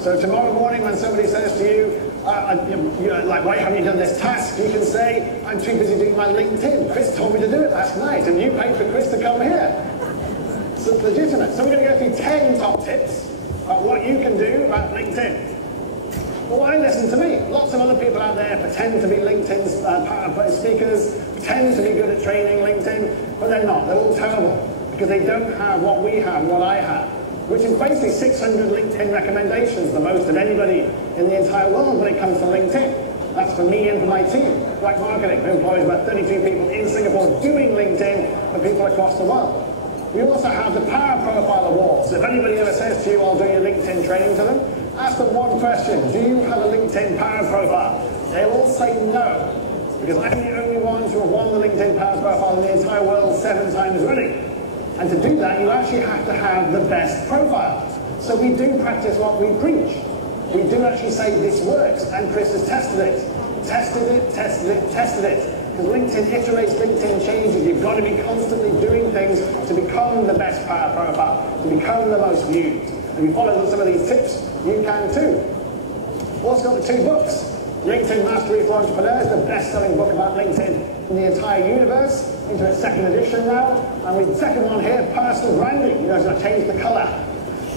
So tomorrow morning when somebody says to you, like, why haven't you done this task? You can say, I'm too busy doing my LinkedIn. Chris told me to do it last night, and you paid for Chris to come here. So it's legitimate. So we're going to go through 10 top tips about what you can do about LinkedIn. Well, why listen to me? Lots of other people out there pretend to be LinkedIn speakers, pretend to be good at training LinkedIn, but they're not. They're all terrible because they don't have what we have, what I have, which is basically 600 LinkedIn recommendations, the most of anybody in the entire world when it comes to LinkedIn. That's for me and for my team, Black Marketing, who employs about 32 people in Singapore doing LinkedIn for people across the world. We also have the Power Profile Awards. If anybody ever says to you, I'll do your LinkedIn training to them, ask them one question: do you have a LinkedIn Power Profile? They'll all say no, because I'm the only one to have won the LinkedIn Power Profile in the entire world 7 times running. And to do that, you actually have to have the best profile. So we do practice what we preach. We do actually say this works, and Chris has tested it. Tested it, tested it, tested it. Because LinkedIn iterates, LinkedIn changes. You've got to be constantly doing things to become the best power profile, to become the most viewed. If you follow some of these tips, you can too. Also got the 2 books. LinkedIn Mastery for Entrepreneurs, the best-selling book about LinkedIn in the entire universe, into its 2nd edition now. And with the 2nd one here, Personal Branding. You know, it's going to change the colour.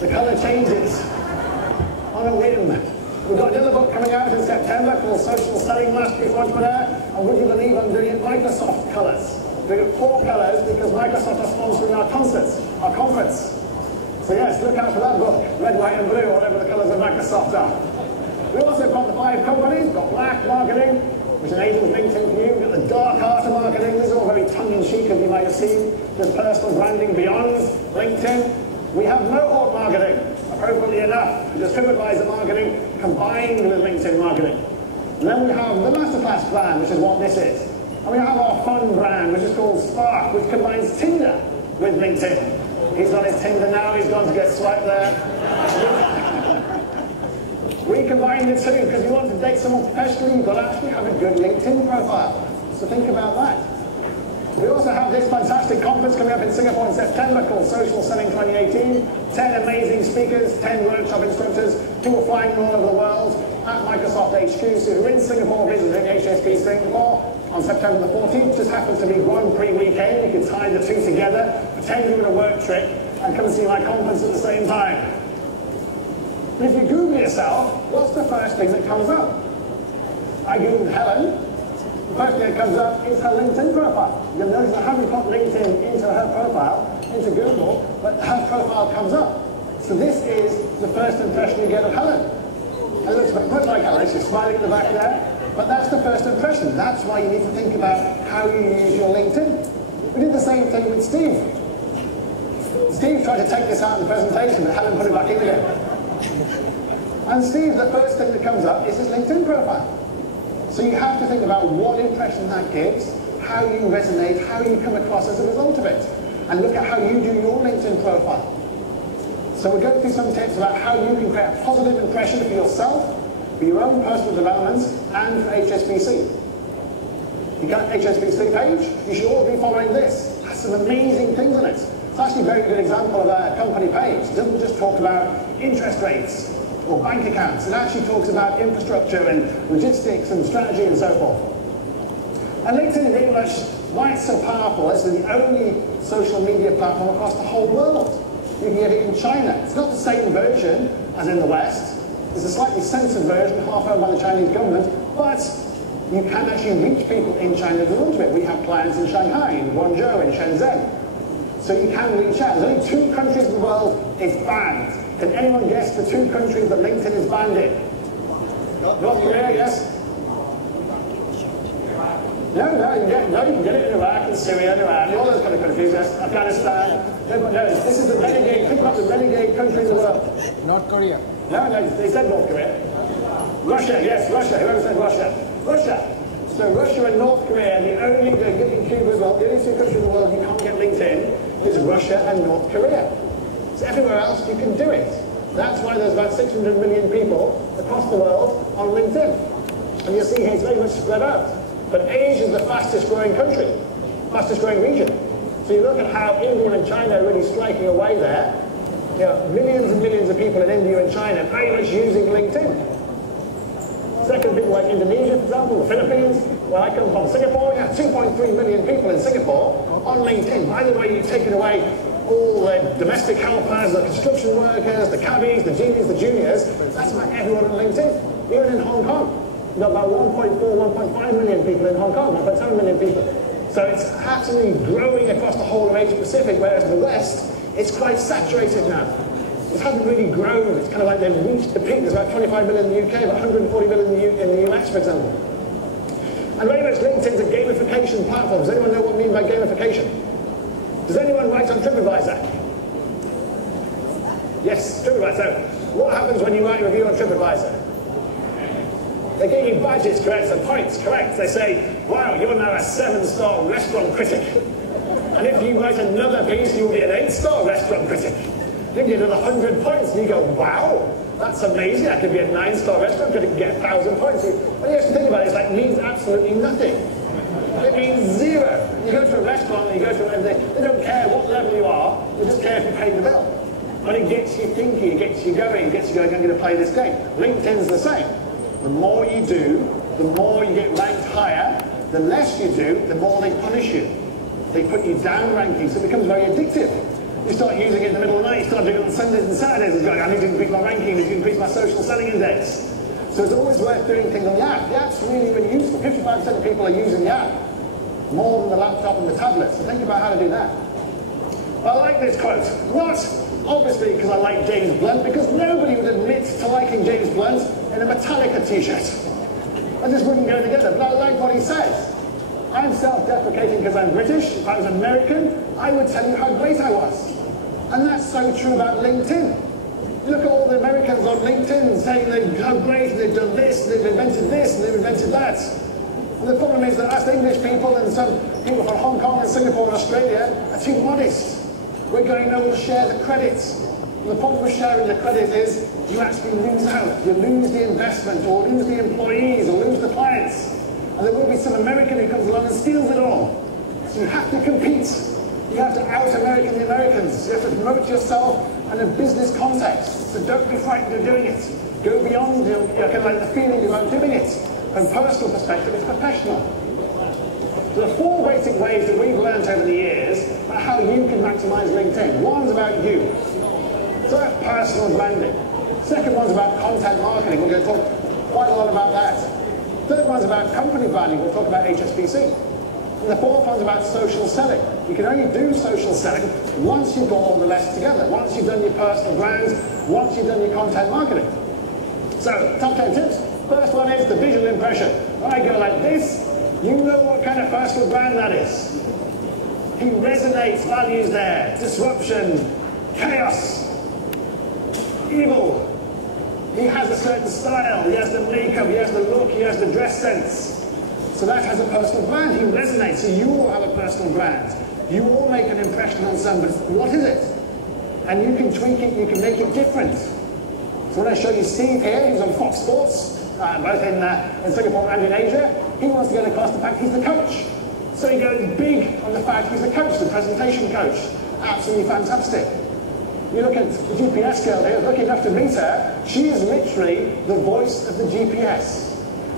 The colour changes on a whim. We've got another book coming out in September called Social Selling Mastery for Entrepreneur. And would you believe I'm doing it Microsoft colours? We've got 4 colours because Microsoft are sponsoring our conference. So yes, look out for that book, red, white and blue, whatever the colours of Microsoft are. We also got the 5 companies, got Black Marketing, which enables LinkedIn for you. We've got the dark art of marketing. This is all very tongue-in-cheek, as you might have seen. There's personal branding beyond LinkedIn. We have Mohawk Marketing, appropriately enough, which is TripAdvisor marketing combined with LinkedIn marketing. And then we have the Masterclass brand, which is what this is. And we have our fun brand, which is called Spark, which combines Tinder with LinkedIn. He's on his Tinder now, he's gone to get swiped there. We combine the two because you want to date someone professionally, you've got to actually have a good LinkedIn profile. So think about that. We also have this fantastic conference coming up in Singapore in September called Social Selling 2018. 10 amazing speakers, 10 workshop instructors, who are flying all over the world at Microsoft HQ. So we're in Singapore visiting HSBC Singapore on September the 14th. Just happens to be Grand Prix weekend. You can tie the two together, pretend you're on a work trip, and come see my conference at the same time. But if you Google yourself, what's the first thing that comes up? I Googled Helen. The first thing that comes up is her LinkedIn profile. You'll notice I haven't put LinkedIn into her profile, into Google, but her profile comes up. So this is the first impression you get of Helen. And it looks much like Helen, she's smiling at the back there, but that's the first impression. That's why you need to think about how you use your LinkedIn. We did the same thing with Steve. Steve tried to take this out in the presentation, but Helen put it back in again. And Steve, the first thing that comes up is his LinkedIn profile. So you have to think about what impression that gives, how you resonate, how you come across as a result of it, and look at how you do your LinkedIn profile. So we're going through some tips about how you can create a positive impression for yourself, for your own personal development, and for HSBC. You got an HSBC page? You should all be following this. It has some amazing things on it. It's actually a very good example of a company page. It doesn't just talk about interest rates or bank accounts. It actually talks about infrastructure and logistics and strategy and so forth. And LinkedIn is really much why it's so powerful. It's the only social media platform across the whole world. You can get it in China. It's not the same version as in the West. It's a slightly censored version, half owned by the Chinese government, but you can actually reach people in China if you want to. We have clients in Shanghai, in Guangzhou, in Shenzhen. So you can reach out. There's only 2 countries in the world it's banned. Can anyone guess the 2 countries that LinkedIn is banned in? North Korea, yes? No, you can get it in Iraq and Syria and Iran, all those kind of countries, yes. Afghanistan. No, this is the renegade, think about the renegade country in the world. North Korea. No, they said North Korea. Russia, yes, Russia. Whoever said Russia? Russia. So Russia and North Korea, the only, in Cuba as well, the only 2 countries in the world you can't get LinkedIn is Russia and North Korea. So everywhere else you can do it. That's why there's about 600 million people across the world on LinkedIn. And you'll see here it's very much spread out. But Asia is the fastest growing country, fastest growing region. So you look at how India and China are really striking away there. You know, millions and millions of people in India and China China very much using LinkedIn. Second, people like Indonesia, for example, the Philippines, where I come from, Singapore, you have 2.3 million people in Singapore on LinkedIn. By the way, you've taken away all the domestic helpers, the construction workers, the cabbies, the genies, the juniors. That's about everyone on LinkedIn. Even in Hong Kong, you've got about 1.4, 1.5 million people in Hong Kong, 1.7 million people. So it's absolutely growing across the whole of Asia Pacific, whereas the West, it's quite saturated now. It hasn't really grown. It's kind of like they've reached the peak. There's about 25 million in the UK, about 140 million in the US, for example. And very much LinkedIn's a gamification platform. Does anyone know what I mean by gamification? Does anyone write on TripAdvisor? Yes, TripAdvisor. What happens when you write a review on TripAdvisor? They give you badges, correct, and points, correct. They say, wow, you're now a 7-star restaurant critic. And if you write another piece, you'll be an 8-star restaurant critic. Then you get 100 points, and you go, wow, that's amazing. I could be a 9-star restaurant critic and get 1,000 points. When you actually think about it, it's like, it means absolutely nothing. It means zero. You go to a restaurant and you go to they don't care what level you are, they just care if you pay the bill. But it gets you thinking, it gets you going, I'm going to play this game. LinkedIn's the same. The more you do, the more you get ranked higher. The less you do, the more they punish you. They put you down ranking, so it becomes very addictive. You start using it in the middle of the night, you start doing it on Sundays and Saturdays, and going, I need to increase my ranking, I need to increase my social selling index. So it's always worth doing things on the app. The app's really, really useful. 55% of people are using the app, more than the laptop and the tablet. So think about how to do that. I like this quote. Not obviously because I like James Blunt, because nobody would admit to liking James Blunt in a Metallica t-shirt. I just wouldn't go together, but I like what he says. I'm self-deprecating because I'm British. If I was American, I would tell you how great I was. And that's so true about LinkedIn. You look at all the Americans on LinkedIn saying how great, they've done this, they've invented this, and they've invented that. And the problem is that us English people and some people from Hong Kong and Singapore and Australia are too modest. We're going over to share the credits. And the problem with sharing the credit is you actually lose out. You lose the investment, or lose the employees, or lose the clients. And there will be some American who comes along and steals it all. So you have to compete. You have to out-American the Americans. You have to promote yourself in a business context. So don't be frightened of doing it. Go beyond kind of like the feeling about doing it. From a personal perspective, it's professional. So there are 4 basic ways that we've learned over the years about how you can maximize LinkedIn. One's about you. So that's personal branding. Second one's about content marketing. We're going to talk quite a lot about that. Third one's about company branding. We'll talk about HSBC. And the fourth one's about social selling. You can only do social selling once you've got all the rest together. Once you've done your personal brands, once you've done your content marketing. So, top 10 tips. First one is the visual impression. When I go like this, you know what kind of personal brand that is. He resonates values there. Disruption, chaos, evil. He has a certain style, he has the makeup, he has the look, he has the dress sense. So that has a personal brand. He resonates, so you all have a personal brand. You all make an impression on somebody. What is it? And you can tweak it, you can make it different. So when I show you Steve here, he's on Fox Sports, both in Singapore and in Asia, he wants to get across the fact he's the coach. So he goes big on the fact he's the coach, the presentation coach. Absolutely fantastic. You look at the GPS girl here, lucky enough to meet her, she is literally the voice of the GPS.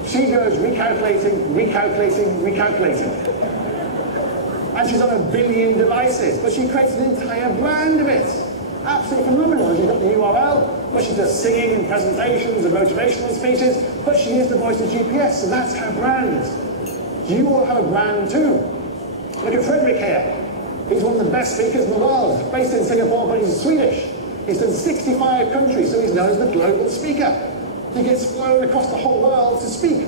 She goes recalculating, recalculating, recalculating. And she's on 1 billion devices, but she creates an entire brand of it. Absolutely phenomenal. She's got the URL, but she does singing and presentations and motivational speeches, but she is the voice of GPS, so that's her brand. You all have a brand too. Look at Frederick here. He's one of the best speakers in the world, based in Singapore, but he's Swedish. He's done 65 countries, so he's known as the global speaker. He gets flown across the whole world to speak.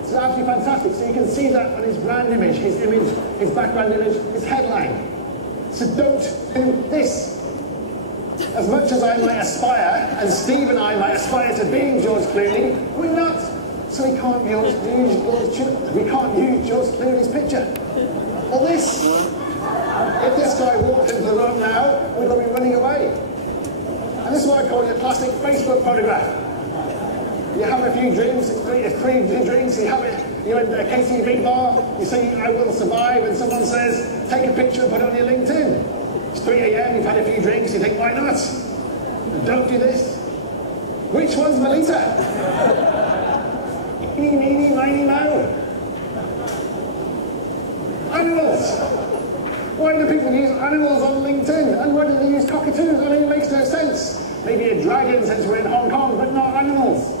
It's absolutely fantastic. So you can see that on his brand image, his background image, his headline. So don't do this. As much as I might aspire, and Steve and I might aspire to being George Clooney, we're not. So we can't use George Clooney's picture. Or this. If this guy walked into the room now, we're going to be running away. And this is what I call your classic Facebook photograph. You have a few drinks, it's free drinks, you're in a KTV bar, you say, I will survive, and someone says, take a picture and put it on your LinkedIn. It's 3 AM, you've had a few drinks, you think, why not? And don't do this. Which one's Melita? Eeny, meeny, miny, moe. Animals. Why do people use animals on LinkedIn? And why do they use cockatoos? I mean, it makes no sense. Maybe a dragon since we're in Hong Kong, but not animals.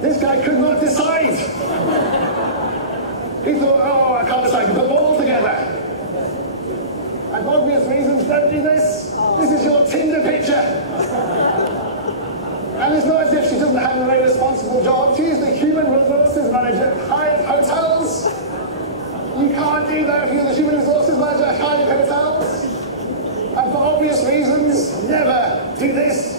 This guy could not decide. He thought, oh, I can't decide to put them all together. And for obvious reasons, don't do this. This is your Tinder picture. And it's not as if she doesn't have a very responsible job. She's the human resources manager at Hyatt Hotels. You can't do that if you're the human resources manager at Hyatt Hotels. And for obvious reasons, never do this.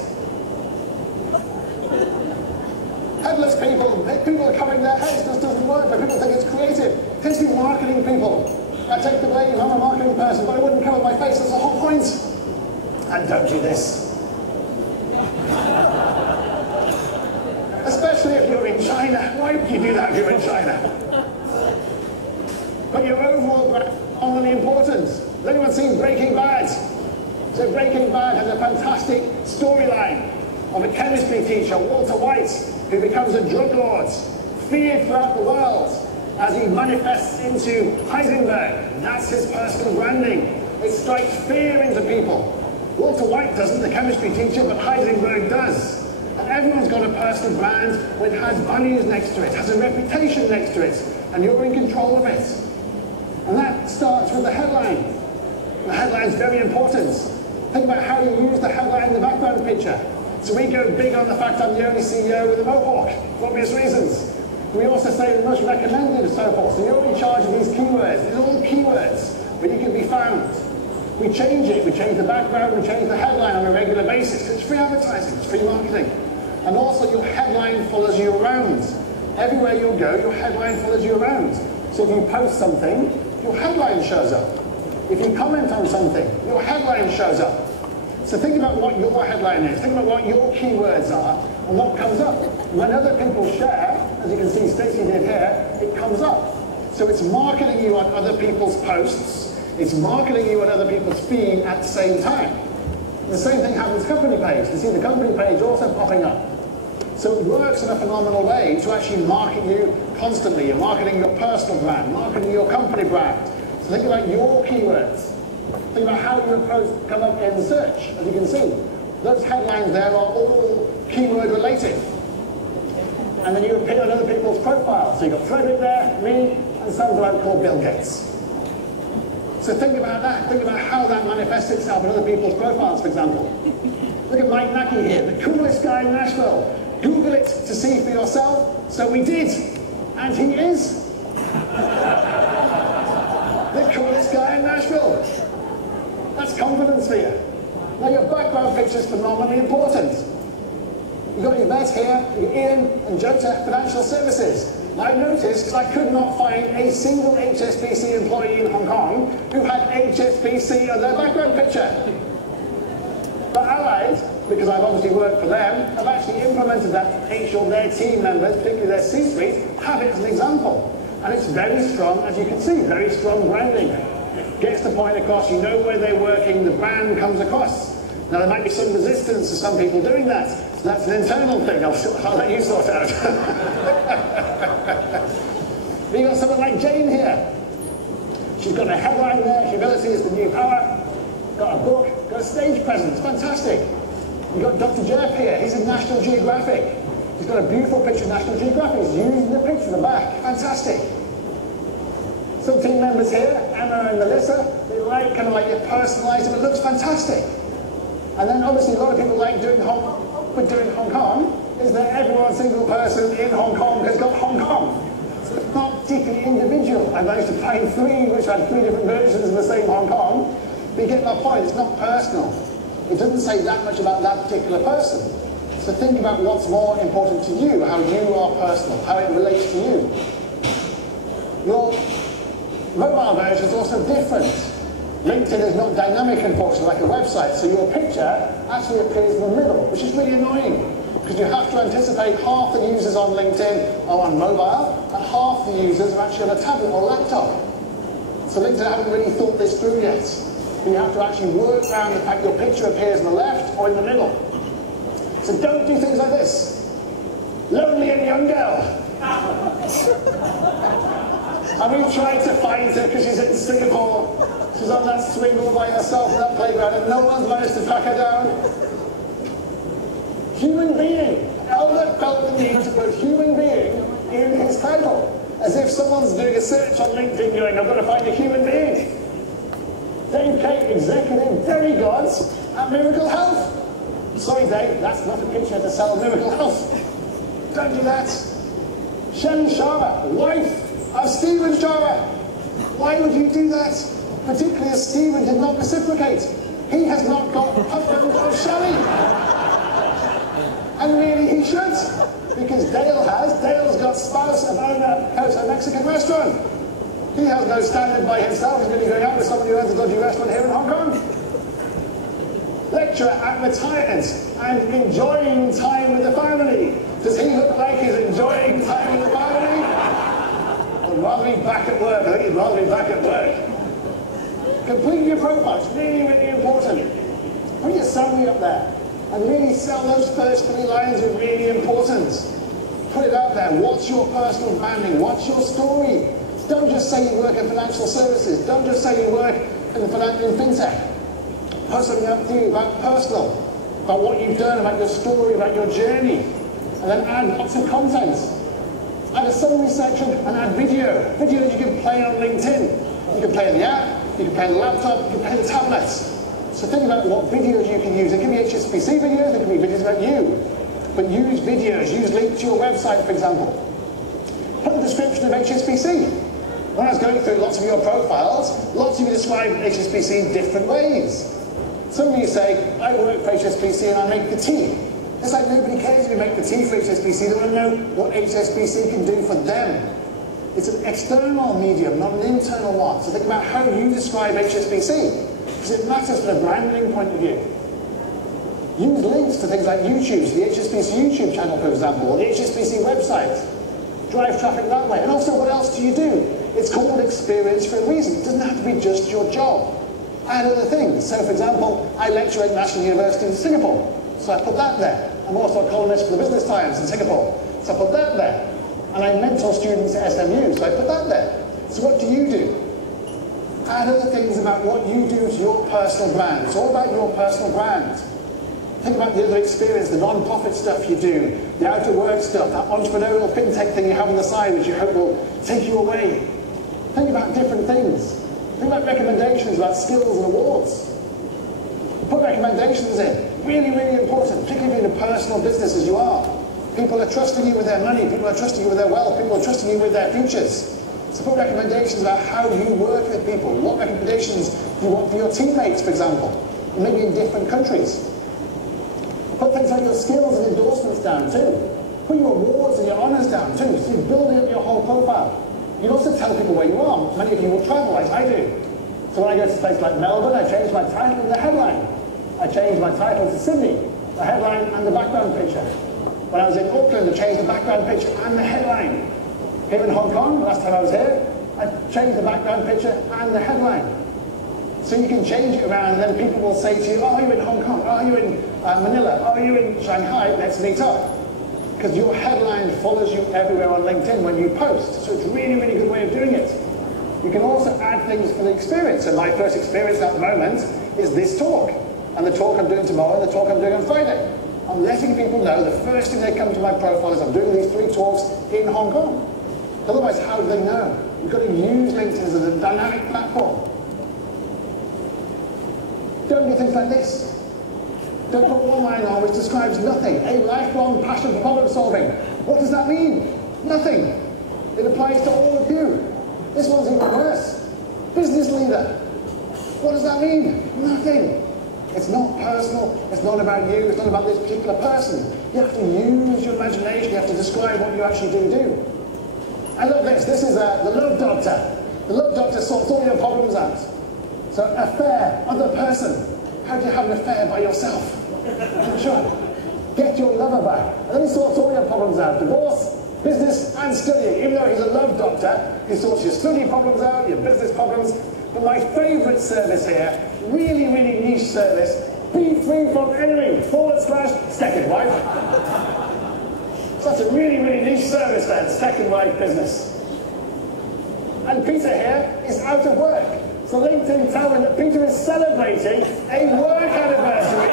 Headless people are covering their heads. This doesn't work, but people think it's creative. It tends to be marketing people. I take the blame, I'm a marketing person, but I wouldn't cover my face. That's the whole point. And don't do this. Especially if you're in China. Why would you do that if you're in China? But your overall brand is only important. Has anyone seen Breaking Bad? So Breaking Bad has a fantastic storyline of a chemistry teacher, Walter White, who becomes a drug lord, feared throughout the world as he manifests into Heisenberg. That's his personal branding. It strikes fear into people. Walter White doesn't, the chemistry teacher, but Heisenberg does. And everyone's got a personal brand which has values next to it, has a reputation next to it, and you're in control of it. And that starts with the headline. The headline's very important. Think about how you use the headline in the background picture. So we go big on the fact I'm the only CEO with a mohawk, for obvious reasons. We also say the most recommended and so forth. So you're in charge of these keywords. These are all keywords where you can be found. We change it. We change the background. We change the headline on a regular basis. It's free advertising. It's free marketing. And also your headline follows you around. Everywhere you go, your headline follows you around. So if you post something, your headline shows up. If you comment on something, your headline shows up. So think about what your headline is. Think about what your keywords are and what comes up. When other people share, as you can see Stacey did here, it comes up. So it's marketing you on other people's posts. It's marketing you on other people's feed at the same time. The same thing happens company page. You see the company page also popping up. So it works in a phenomenal way to actually market you constantly. You're marketing your personal brand, marketing your company brand. So think about your keywords. Think about how you come up in search, as you can see. Those headlines there are all keyword related. And then you appear on other people's profiles. So you've got Frederick there, me, and some bloke called Bill Gates. So think about that. Think about how that manifests itself in other people's profiles, for example. Look at Mike Mackey here, the coolest guy in Nashville. Google it to see for yourself. So we did. And he is the coolest guy in Nashville. That's confidence for you. Now your background picture is phenomenally important. You've got Yvette here, you've got Ian and Jota Financial Services. Now I noticed I could not find a single HSBC employee in Hong Kong who had HSBC on their background picture. But Allied, because I've obviously worked for them, have actually implemented that to make sure their team members, particularly their C-suite, have it as an example. And it's very strong, as you can see, very strong branding. Gets the point across, you know where they're working, the brand comes across. Now there might be some resistance to some people doing that. So that's an internal thing, I'll let you sort out. But you've got someone like Jane here. She's got a headline there, humility is the new power. Got a book, got a stage presence, fantastic. You've got Dr. Jeff here, he's in National Geographic. He's got a beautiful picture of National Geographic, he's using the picture in the back, fantastic. Some team members here, Anna and Melissa, they like kind of like it personalised, it looks fantastic. And then obviously a lot of people like doing Hong Kong, is that every single person in Hong Kong has got Hong Kong. So it's not particularly individual. I managed to find three which had three different versions of the same Hong Kong. But you get my point, it's not personal. It doesn't say that much about that particular person. So think about what's more important to you, how you are personal, how it relates to you. Your mobile version is also different. LinkedIn is not dynamic, unfortunately, like a website, so your picture actually appears in the middle, which is really annoying, because you have to anticipate half the users on LinkedIn are on mobile, and half the users are actually on a tablet or laptop. So LinkedIn haven't really thought this through yet. You have to actually work around the fact your picture appears on the left or in the middle. So don't do things like this. Lonely and young girl. And we've tried to find her because she's in Singapore. She's on that swing all by herself in that playground and no one's managed to track her down. Human being. Albert felt the need to put human being in his title. As if someone's doing a search on LinkedIn going, I've got to find a human being. Dave Kate, executive demigods at Miracle Health. Sorry, Dave, that's not a picture to sell Miracle Health. Don't do that. Shelly Sharma, wife of Stephen Sharma. Why would you do that? Particularly as Stephen did not reciprocate. He has not got husband of Shelly. And really he should. Because Dale has. Dale's got spouse of owner of a Mexican restaurant. He has no standard by himself. He's going to be going out with someone who owns a dodgy restaurant here in Hong Kong. Lecturer at retirement and enjoying time with the family. Does he look like he's enjoying time with the family? I'd rather be back at work. I think he'd rather be back at work. Complete your profile. It's really, really important. Put your summary up there. And really sell those first 3 lines are really important. Put it out there. What's your personal branding? What's your story? Don't just say you work in financial services. Don't just say you work in fintech. Put something up to you about personal, about what you've done, about your story, about your journey. And then add lots of content. Add a summary section and add video. Video that you can play on LinkedIn. You can play in the app, you can play on the laptop, you can play on the tablets. So think about what videos you can use. It can be HSBC videos, it can be videos about you. But use videos, use links to your website, for example. Put the description of HSBC. When I was going through lots of your profiles, lots of you describe HSBC in different ways. Some of you say, I work for HSBC and I make the tea. It's like nobody cares if you make the tea for HSBC. They want to know what HSBC can do for them. It's an external medium, not an internal one. So think about how you describe HSBC. Because it matters from a branding point of view. Use links to things like YouTube, the HSBC YouTube channel, for example, or the HSBC website. Drive traffic that way. And also, what else do you do? It's called experience for a reason. It doesn't have to be just your job. Add other things. So, for example, I lecture at National University in Singapore. So I put that there. I'm also a columnist for the Business Times in Singapore. So I put that there. And I mentor students at SMU. So I put that there. So what do you do? Add other things about what you do to your personal brand. It's all about your personal brand. Think about the other experience, the non-profit stuff you do, the out-of-work stuff, that entrepreneurial fintech thing you have on the side which you hope will take you away. Think about different things. Think about recommendations about skills and awards. Put recommendations in. Really, really important, particularly in a personal business as you are. People are trusting you with their money, people are trusting you with their wealth, people are trusting you with their futures. So put recommendations about how you work with people, what recommendations you want for your teammates, for example, maybe in different countries. Put things like your skills and endorsements down too. Put your awards and your honours down too, so you're building up your whole profile. You can also tell people where you are. Many of you will travel, like I do. So when I go to a place like Melbourne, I change my title and the headline. I changed my title to Sydney, the headline and the background picture. When I was in Auckland, I changed the background picture and the headline. Here in Hong Kong, last time I was here, I changed the background picture and the headline. So you can change it around and then people will say to you, oh, are you in Hong Kong? Oh, are you in Manila? Oh, are you in Shanghai? Let's meet up. Because your headline follows you everywhere on LinkedIn when you post. So it's a really, really good way of doing it. You can also add things for the experience. And my first experience at the moment is this talk. And the talk I'm doing tomorrow and the talk I'm doing on Friday. I'm letting people know the first thing they come to my profile is I'm doing these 3 talks in Hong Kong. Otherwise, how do they know? You've got to use LinkedIn as a dynamic platform. Don't do things like this. Don't put one line on which describes nothing. A lifelong passion for problem solving. What does that mean? Nothing. It applies to all of you. This one's even worse. Business leader. What does that mean? Nothing. It's not personal. It's not about you. It's not about this particular person. You have to use your imagination. You have to describe what you actually do. I love this. This is the love doctor. The love doctor sorts all your problems out. So affair, other person. How do you have an affair by yourself? Sure. Get your lover back. And then he sorts all your problems out. Divorce, business, and studying. Even though he's a love doctor, he sorts your study problems out, your business problems. But my favourite service here, really, really niche service, be free from enemy, /second wife. So that's a really, really niche service then, second right business. And Peter here is out of work. So LinkedIn tell me that Peter is celebrating a work anniversary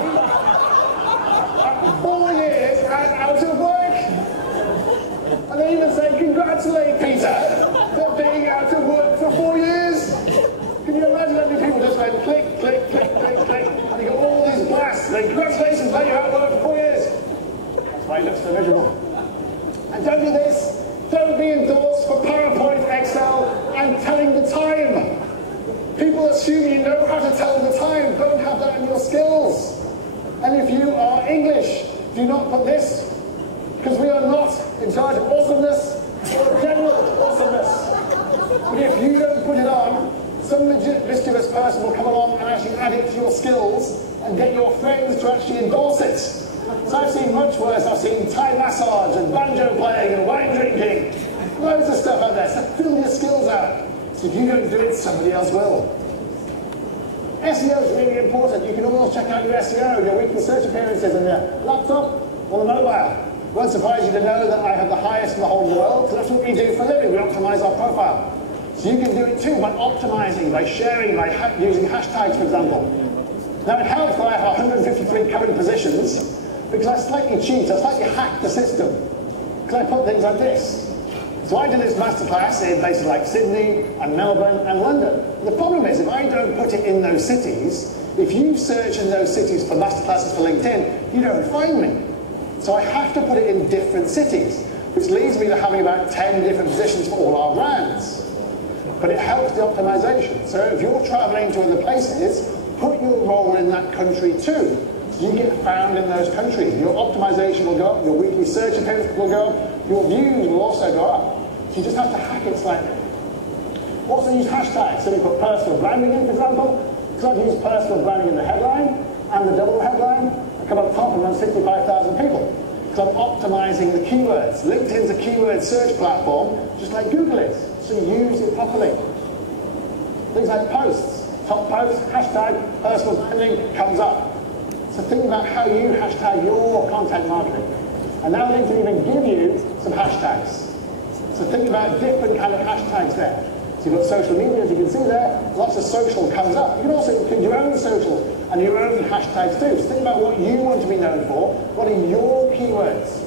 at 4 years out of work. And they even say, congratulate Peter for being out of work for 4 years. Can you imagine how many people just went click, click, click, click, click, and you got all these blasts saying, congratulations, mate, you're out of work for 4 years. That's why he looks so miserable. And don't do this. Don't be endorsed for PowerPoint, Excel, and telling the time. People assume you know how to tell the time. Don't have that in your skills. And if you are English, do not put this, because we are not in charge of awesomeness or general awesomeness. But if you don't put it on, some legit mischievous person will come along and actually add it to your skills and get your friends to actually endorse it. So I've seen much worse. I've seen Thai massage and banjo playing and wine drinking. Loads of stuff out there. So fill your skills out. So if you don't do it, somebody else will. SEO is really important. You can almost check out your SEO, your weekly search appearances on your laptop or the mobile. Won't surprise you to know that I have the highest in the whole world, because that's what we do for a living. We optimize our profile. So you can do it too by optimizing, by sharing, by using hashtags, for example. Now it helps that I have 153 current positions, because I slightly cheat, I slightly hack the system. Because I put things like this. So I did this masterclass in places like Sydney and Melbourne and London. The problem is, if I don't put it in those cities, if you search in those cities for masterclasses for LinkedIn, you don't find me. So I have to put it in different cities, which leads me to having about 10 different positions for all our brands. But it helps the optimization. So if you're traveling to other places, put your role in that country too. You get found in those countries. Your optimization will go up, your weekly search appearance will go up, your views will also go up. So you just have to hack it slightly. Also use hashtags. So we put personal branding in, for example. Because I've used personal branding in the headline and the double headline. I come up top and run 65,000 people. Because I'm optimizing the keywords. LinkedIn's a keyword search platform, just like Google is. So use it properly. Things like posts. Top post, hashtag, personal branding comes up. So think about how you hashtag your content marketing. And now LinkedIn even give you some hashtags. So think about different kind of hashtags there. So you've got social media, as you can see there, lots of social comes up. You can also include your own social and your own hashtags too. So think about what you want to be known for. What are your keywords?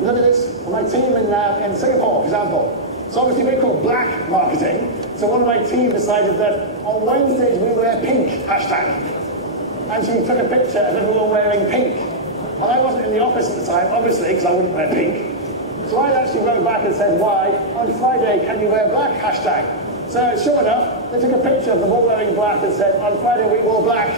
Look at this for my team in Singapore, for example. So obviously we're called black marketing. So one of my team decided that on Wednesdays we wear pink hashtag. And she took a picture of everyone wearing pink. And I wasn't in the office at the time, obviously, because I wouldn't wear pink. So I actually wrote back and said, why? On Friday, can you wear black? Hashtag. So sure enough, they took a picture of them all wearing black and said, on Friday we wore black.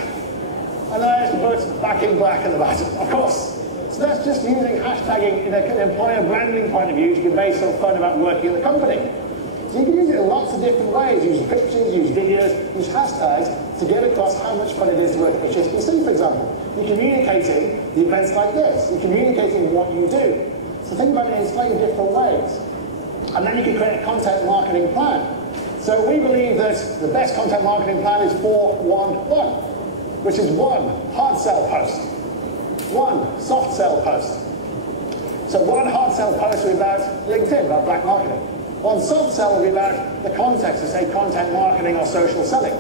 And then I actually put back in black at the bottom, of course. So that's just using hashtagging in an employer branding point of view to convey some fun about working in the company. So you can use it in lots of different ways. Use pictures, use videos, use hashtags to get across how much fun it is to work at HSBC, for example. You're communicating the events like this. You're communicating what you do. So think about it in slightly different ways. And then you can create a content marketing plan. So we believe that the best content marketing plan is 4-1-1, which is 1 hard sell post, 1 soft sell post. So 1 hard sell post will be about LinkedIn, about black marketing. 1 soft sell will be about the context of, say, content marketing or social selling.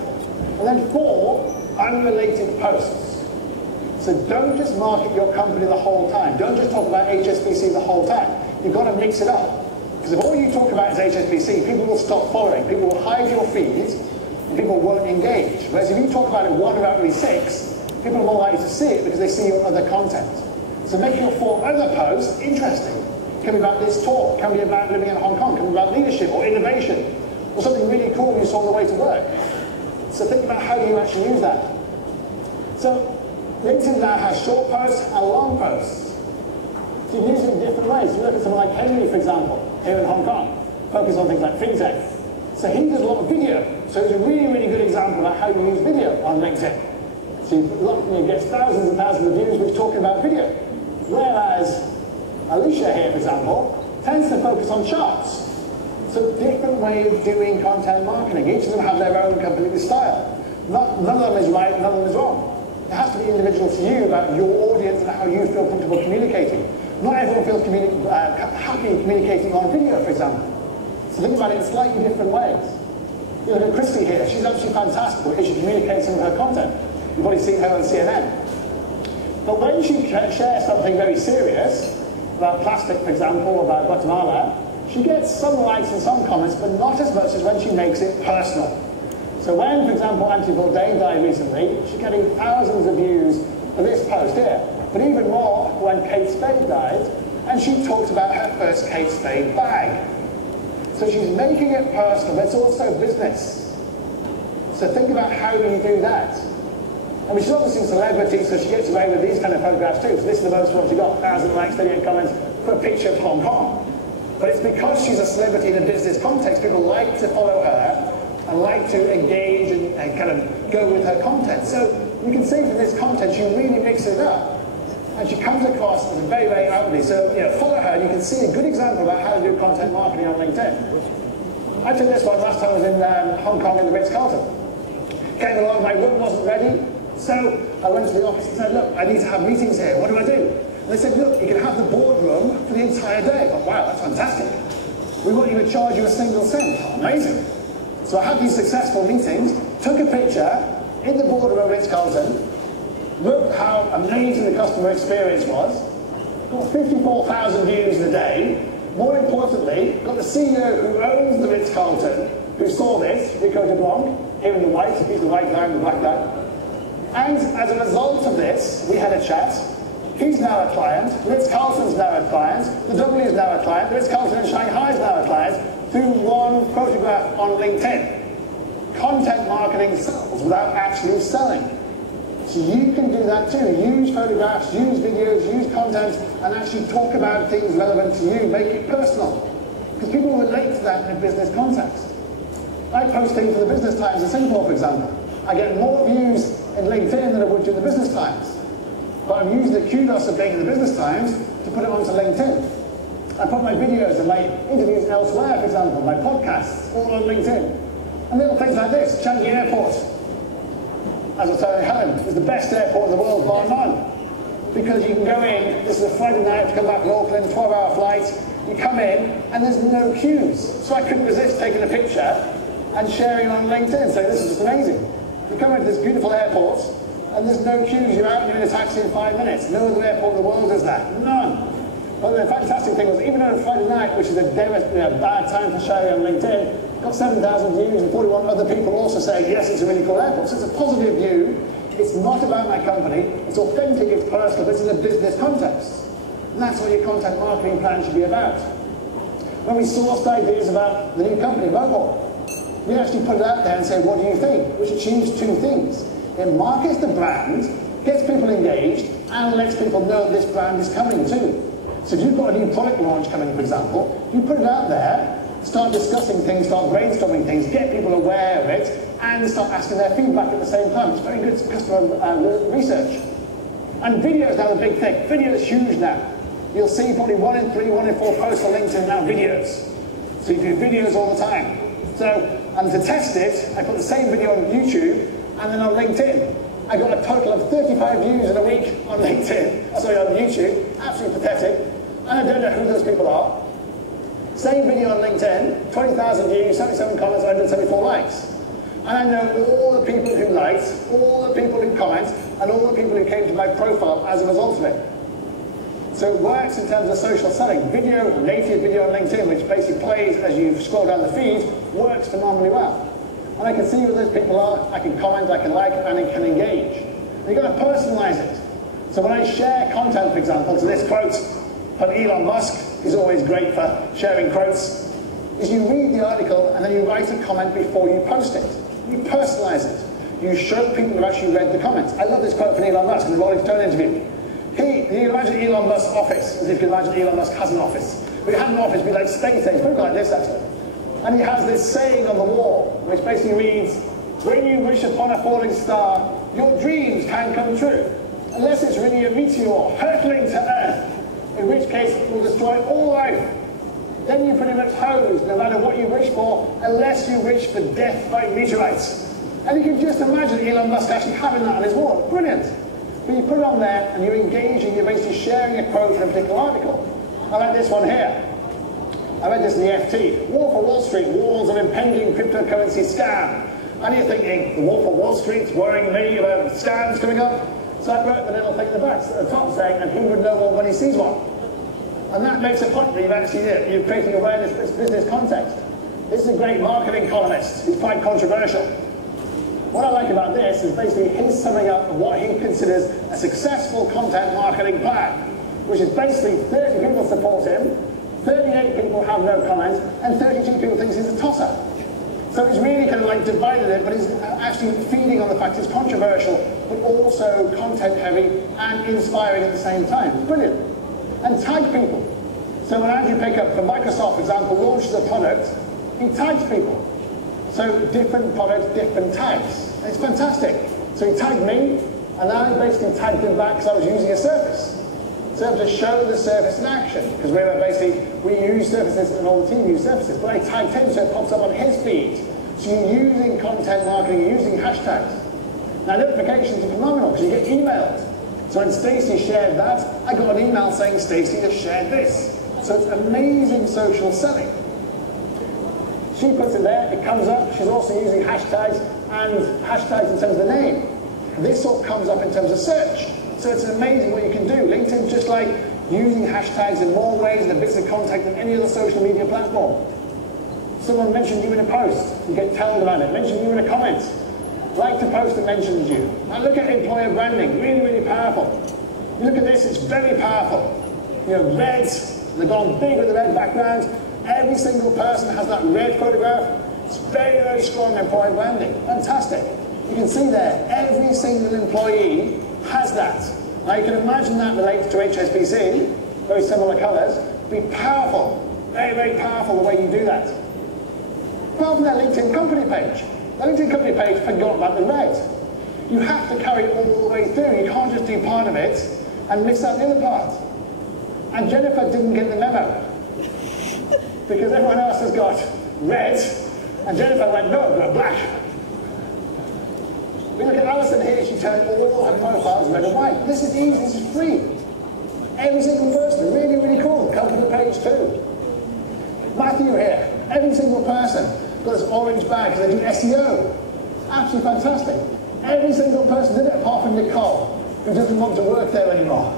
And then 4 unrelated posts. So don't just market your company the whole time. Don't just talk about HSBC the whole time. You've got to mix it up. Because if all you talk about is HSBC, people will stop following. People will hide your feeds, and people won't engage. Whereas if you talk about it 1 out of every 6, people are more likely to see it because they see your other content. So make your 4 other posts interesting. It can be about this talk, it can be about living in Hong Kong, it can be about leadership or innovation, or something really cool you saw on the way to work. So think about how you actually use that. So LinkedIn now has short posts and long posts. So you can use it in different ways. You look at someone like Henry, for example, here in Hong Kong, focus on things like fintech. So he does a lot of video. So it's a really, really good example of how you use video on LinkedIn. So you get thousands and thousands of views which talking about video. Whereas Alicia here, for example, tends to focus on charts. So different way of doing content marketing. Each of them have their own completely style. None of them is right, none of them is wrong. It has to be individual to you about your audience and how you feel comfortable communicating. Not everyone feels happy communicating on video, for example. So think about it in slightly different ways. You look at Christy here. She's absolutely fantastic because she communicates with her content. You've already seen her on CNN. But when she shares something very serious, about plastic, for example, about Guatemala, she gets some likes and some comments, but not as much as when she makes it personal. So when, for example, Auntie Bourdain died recently, she's getting thousands of views for this post here. But even more when Kate Spade died, and she talked about her first Kate Spade bag. So she's making it personal, but it's also business. So think about how you do that. I mean, she's obviously a celebrity, so she gets away with these kind of photographs too. So this is the most one she got, 1,000 likes, 38 comments for a picture of Hong Kong. But it's because she's a celebrity in a business context, people like to follow her and like to engage and kind of go with her content. So you can see from this content, she really mixes it up. And she comes across as very, very outwardly. So, follow her, and you can see a good example about how to do content marketing on LinkedIn. I took this one last time I was in Hong Kong in the Ritz-Carlton. Came along, my room wasn't ready, so I went to the office and said, look, I need to have meetings here, what do I do? And they said, look, you can have the boardroom for the entire day. I thought, wow, that's fantastic. We won't even charge you a single cent. Amazing. So I had these successful meetings, took a picture in the boardroom of Ritz-Carlton, looked how amazing the customer experience was, got 54,000 views in a day. More importantly, got the CEO who owns the Ritz-Carlton, who saw this, Rico de Blanc, here in the white, he's the white guy and the black guy. And as a result of this, we had a chat. He's now a client, Ritz-Carlton's now a client, the W is now a client, Ritz-Carlton in Shanghai is now a client, through one photograph on LinkedIn. Content marketing sells without actually selling. So you can do that too. Use photographs, use videos, use content, and actually talk about things relevant to you. Make it personal. Because people relate to that in a business context. I post things in the Business Times in Singapore, for example. I get more views in LinkedIn than I would do in the Business Times. But I'm using the kudos of being in the Business Times to put it onto LinkedIn. I put my videos and my interviews elsewhere, for example, my podcasts, all on LinkedIn. And little things like this, Changi Airport. As I was telling Helen, is the best airport in the world, bar none. Because you can go in, this is a Friday night to come back to Auckland, 12-hour flight, you come in, and there's no queues. So I couldn't resist taking a picture and sharing it on LinkedIn, saying this is just amazing. You come into this beautiful airport, and there's no queues, you're out and you're in a taxi in 5 minutes. No other airport in the world does that, none. But the fantastic thing was, even on a Friday night, which is a bad time for sharing on LinkedIn, got 7,000 views and 41 other people also saying, yes, it's a really cool airport. So it's a positive view. It's not about my company. It's authentic, it's personal, but it's in a business context. And that's what your content marketing plan should be about. When we sourced ideas about the new company, Mobile, we actually put it out there and say, what do you think? Which achieves two things. It markets the brand, gets people engaged, and lets people know this brand is coming too. So if you've got a new product launch coming, for example, you put it out there, start discussing things, start brainstorming things, get people aware of it, and start asking their feedback at the same time. It's very good customer research. And video is now the big thing. Video is huge now. You'll see probably 1 in 3, 1 in 4 posts on LinkedIn now videos. So you do videos all the time. So, and to test it, I put the same video on YouTube and then on LinkedIn. I got a total of 35 views in a week on LinkedIn, sorry, on YouTube. Absolutely pathetic. And I don't know who those people are. Same video on LinkedIn, 20,000 views, 77 comments, 174 likes. And I know all the people who liked, all the people who comment, and all the people who came to my profile as a result of it. So it works in terms of social selling. Video, native video on LinkedIn, which basically plays as you scroll down the feed, works phenomenally well. And I can see who those people are, I can comment, I can like, and I can engage. And you've got to personalize it. So when I share content, for example, so this quote from Elon Musk is always great for sharing quotes, is you read the article and then you write a comment before you post it. You personalize it. You show people who actually read the comments. I love this quote from Elon Musk in the Rolling Stone interview. You imagine Elon Musk's office, as if you imagine Elon Musk has an office. But he had an office, it'd be like space age, probably like this actually. And he has this saying on the wall, which basically reads, when you wish upon a falling star, your dreams can come true. Unless it's really a meteor hurtling to Earth, in which case it will destroy all life. Then you're pretty much hosed, no matter what you wish for, unless you wish for death by meteorites. And you can just imagine Elon Musk actually having that on his wall. Brilliant. But you put it on there and you're engaging, you're basically sharing a quote from a particular article. I like this one here. I read this in the FT. War for Wall Street, warns of impending cryptocurrency scam. And you're thinking, the War for Wall Street's worrying me about scams coming up. So I wrote the little thing at the back, at the top saying, and who would know one when he sees one? And that makes a point that you're creating awareness, business context. This is a great marketing columnist who's quite controversial. What I like about this is basically his summing up of what he considers a successful content marketing plan, which is basically 30 people support him, 38 people have no comment, and 32 people think he's a tosser. So it's really kind of like divided it, but it's actually feeding on the fact it's controversial, but also content heavy and inspiring at the same time. It's brilliant. And tag people. So when Andrew Pickup from Microsoft, for example, launches a product, he tags people. So different products, different tags. It's fantastic. So he tagged me, and I basically tagged him back because I was using a Surface. So to show the Surface in action, because we use Surfaces and all the team use Surfaces, but I tagged him so it pops up on his feed. So you're using content marketing, you're using hashtags. Now notifications are phenomenal because you get emailed. So when Stacey shared that, I got an email saying Stacey has shared this. So it's amazing social selling. She puts it there, it comes up. She's also using hashtags and hashtags in terms of the name. This all comes up in terms of search. So it's amazing what you can do. LinkedIn's just like using hashtags in more ways and bits of contact than any other social media platform. Someone mentioned you in a post, you get told about it. Mentioned you in a comment. Liked a post that mentions you. Now look at employer branding, really, really powerful. You look at this, it's very powerful. You know, reds, they've gone big with the red background. Every single person has that red photograph. It's very, very strong employer branding. Fantastic. You can see there, every single employee has that. Now you can imagine that relates to HSBC, very similar colours. Be powerful, very, very powerful the way you do that. Apart from their LinkedIn company page. The LinkedIn company page forgot about the red. You have to carry it all the way through. You can't just do part of it and miss out the other part. And Jennifer didn't get the memo. Because everyone else has got red, and Jennifer went, no, I've got black. We look at Alison here, she turned all her profiles red and white. This is easy, this is free. Every single person, really, really cool. Company page too. Matthew here, every single person got this orange bag because they do SEO. Absolutely fantastic. Every single person did it apart from Nicole, who doesn't want to work there anymore.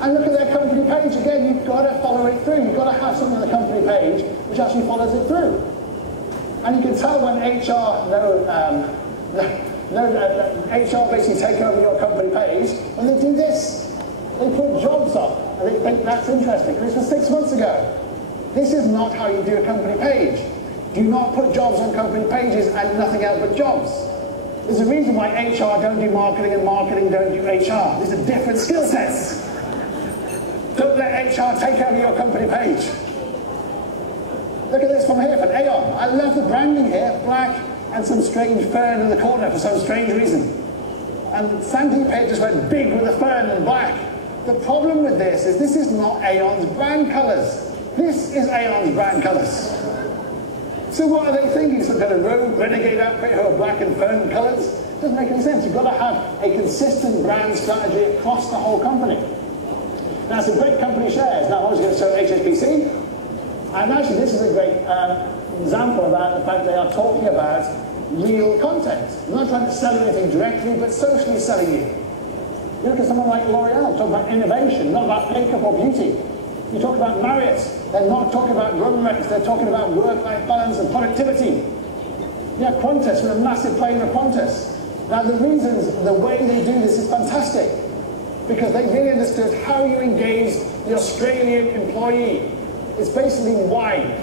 And look at their company page again, you've got to follow it through. You've got to have something on the company page which actually follows it through. And you can tell when HR HR basically take over your company page when they do this. They put jobs up and they think that's interesting. This was 6 months ago. This is not how you do a company page. Do not put jobs on company pages and nothing else but jobs. There's a reason why HR don't do marketing and marketing don't do HR. These are different skill sets. Don't let HR take over your company page. Look at this from here, from Aon. I love the branding here, black and some strange fern in the corner for some strange reason. And Sandeep here just went big with the fern and black. The problem with this is not Aon's brand colours. This is Aon's brand colours. So what are they thinking? Some kind of rogue renegade outfit who are black and fern colours? Doesn't make any sense. You've got to have a consistent brand strategy across the whole company. Now, some great company shares. Now, I was going to show HSBC. And actually, this is a great example about the fact they are talking about real content. They're not trying to sell you anything directly, but socially selling you. You look at someone like L'Oreal, talk about innovation, not about makeup or beauty. You talk about Marriott, they're not talking about run rates, they're talking about work-life balance and productivity. Yeah, Qantas, we're a massive player of Qantas. Now, the reasons, the way they do this is fantastic. Because they really understood how you engage the Australian employee. It's basically wine.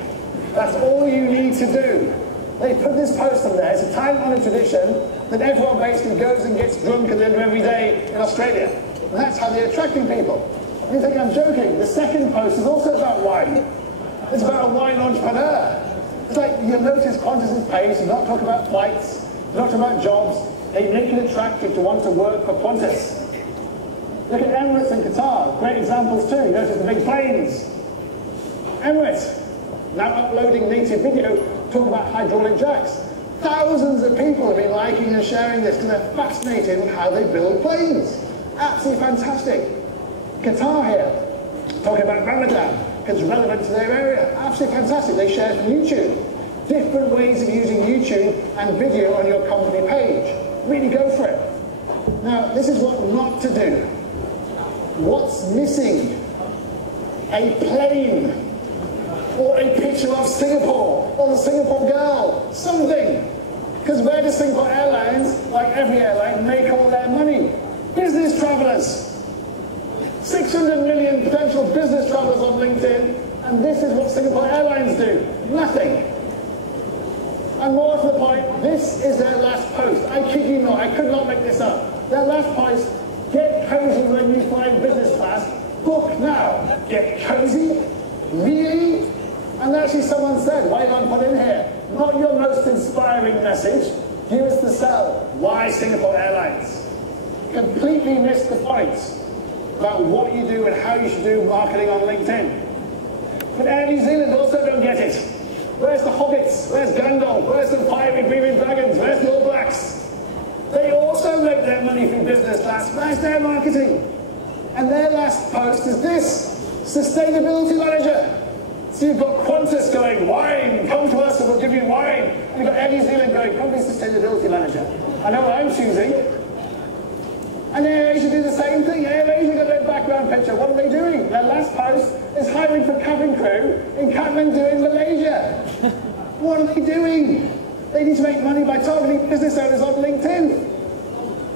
That's all you need to do. They put this post on there. It's a time-honored tradition that everyone basically goes and gets drunk at the end of every day in Australia. And that's how they're attracting people. And you think I'm joking. The second post is also about wine. It's about a wine entrepreneur. It's like, you'll notice Qantas' page, they're not talking about flights, they're not talking about jobs. They make it attractive to want to work for Qantas. Look at Emirates and Qatar, great examples too. You notice the big planes. Emirates, now uploading native video, talking about hydraulic jacks. Thousands of people have been liking and sharing this because they're fascinated with how they build planes. Absolutely fantastic. Qatar here, talking about Ramadan, because it's relevant to their area. Absolutely fantastic. They share from YouTube. Different ways of using YouTube and video on your company page. Really go for it. Now, this is what not to do. What's missing? A plane, or a picture of Singapore, or the Singapore girl, something. Because where does Singapore Airlines, like every airline, make all their money? Business travelers. 600 million potential business travelers on LinkedIn, and this is what Singapore Airlines do. Nothing. And more to the point, this is their last post. I kid you not, I could not make this up. Their last post, get cozy when you fly business class, book now. Get cozy? Really? And actually someone said, why don't I put in here? Not your most inspiring message, give us the sell. Why Singapore Airlines? Completely missed the point about what you do and how you should do marketing on LinkedIn. But Air New Zealand also don't get it. Where's the Hobbits? Where's Gandalf? Where's the fiery breathing dragons? Where's the All Blacks? They also make their money through business class. Where's their marketing? And their last post is this, sustainability manager. So you've got Qantas going, wine, come to us and we'll give you wine. And you've got Air New Zealand going, come be sustainability manager. I know what I'm choosing. And Air Asia do the same thing. Air Asia got their background picture. What are they doing? Their last post is hiring for cabin crew in Kathmandu in Malaysia. What are they doing? They need to make money by targeting business owners on LinkedIn.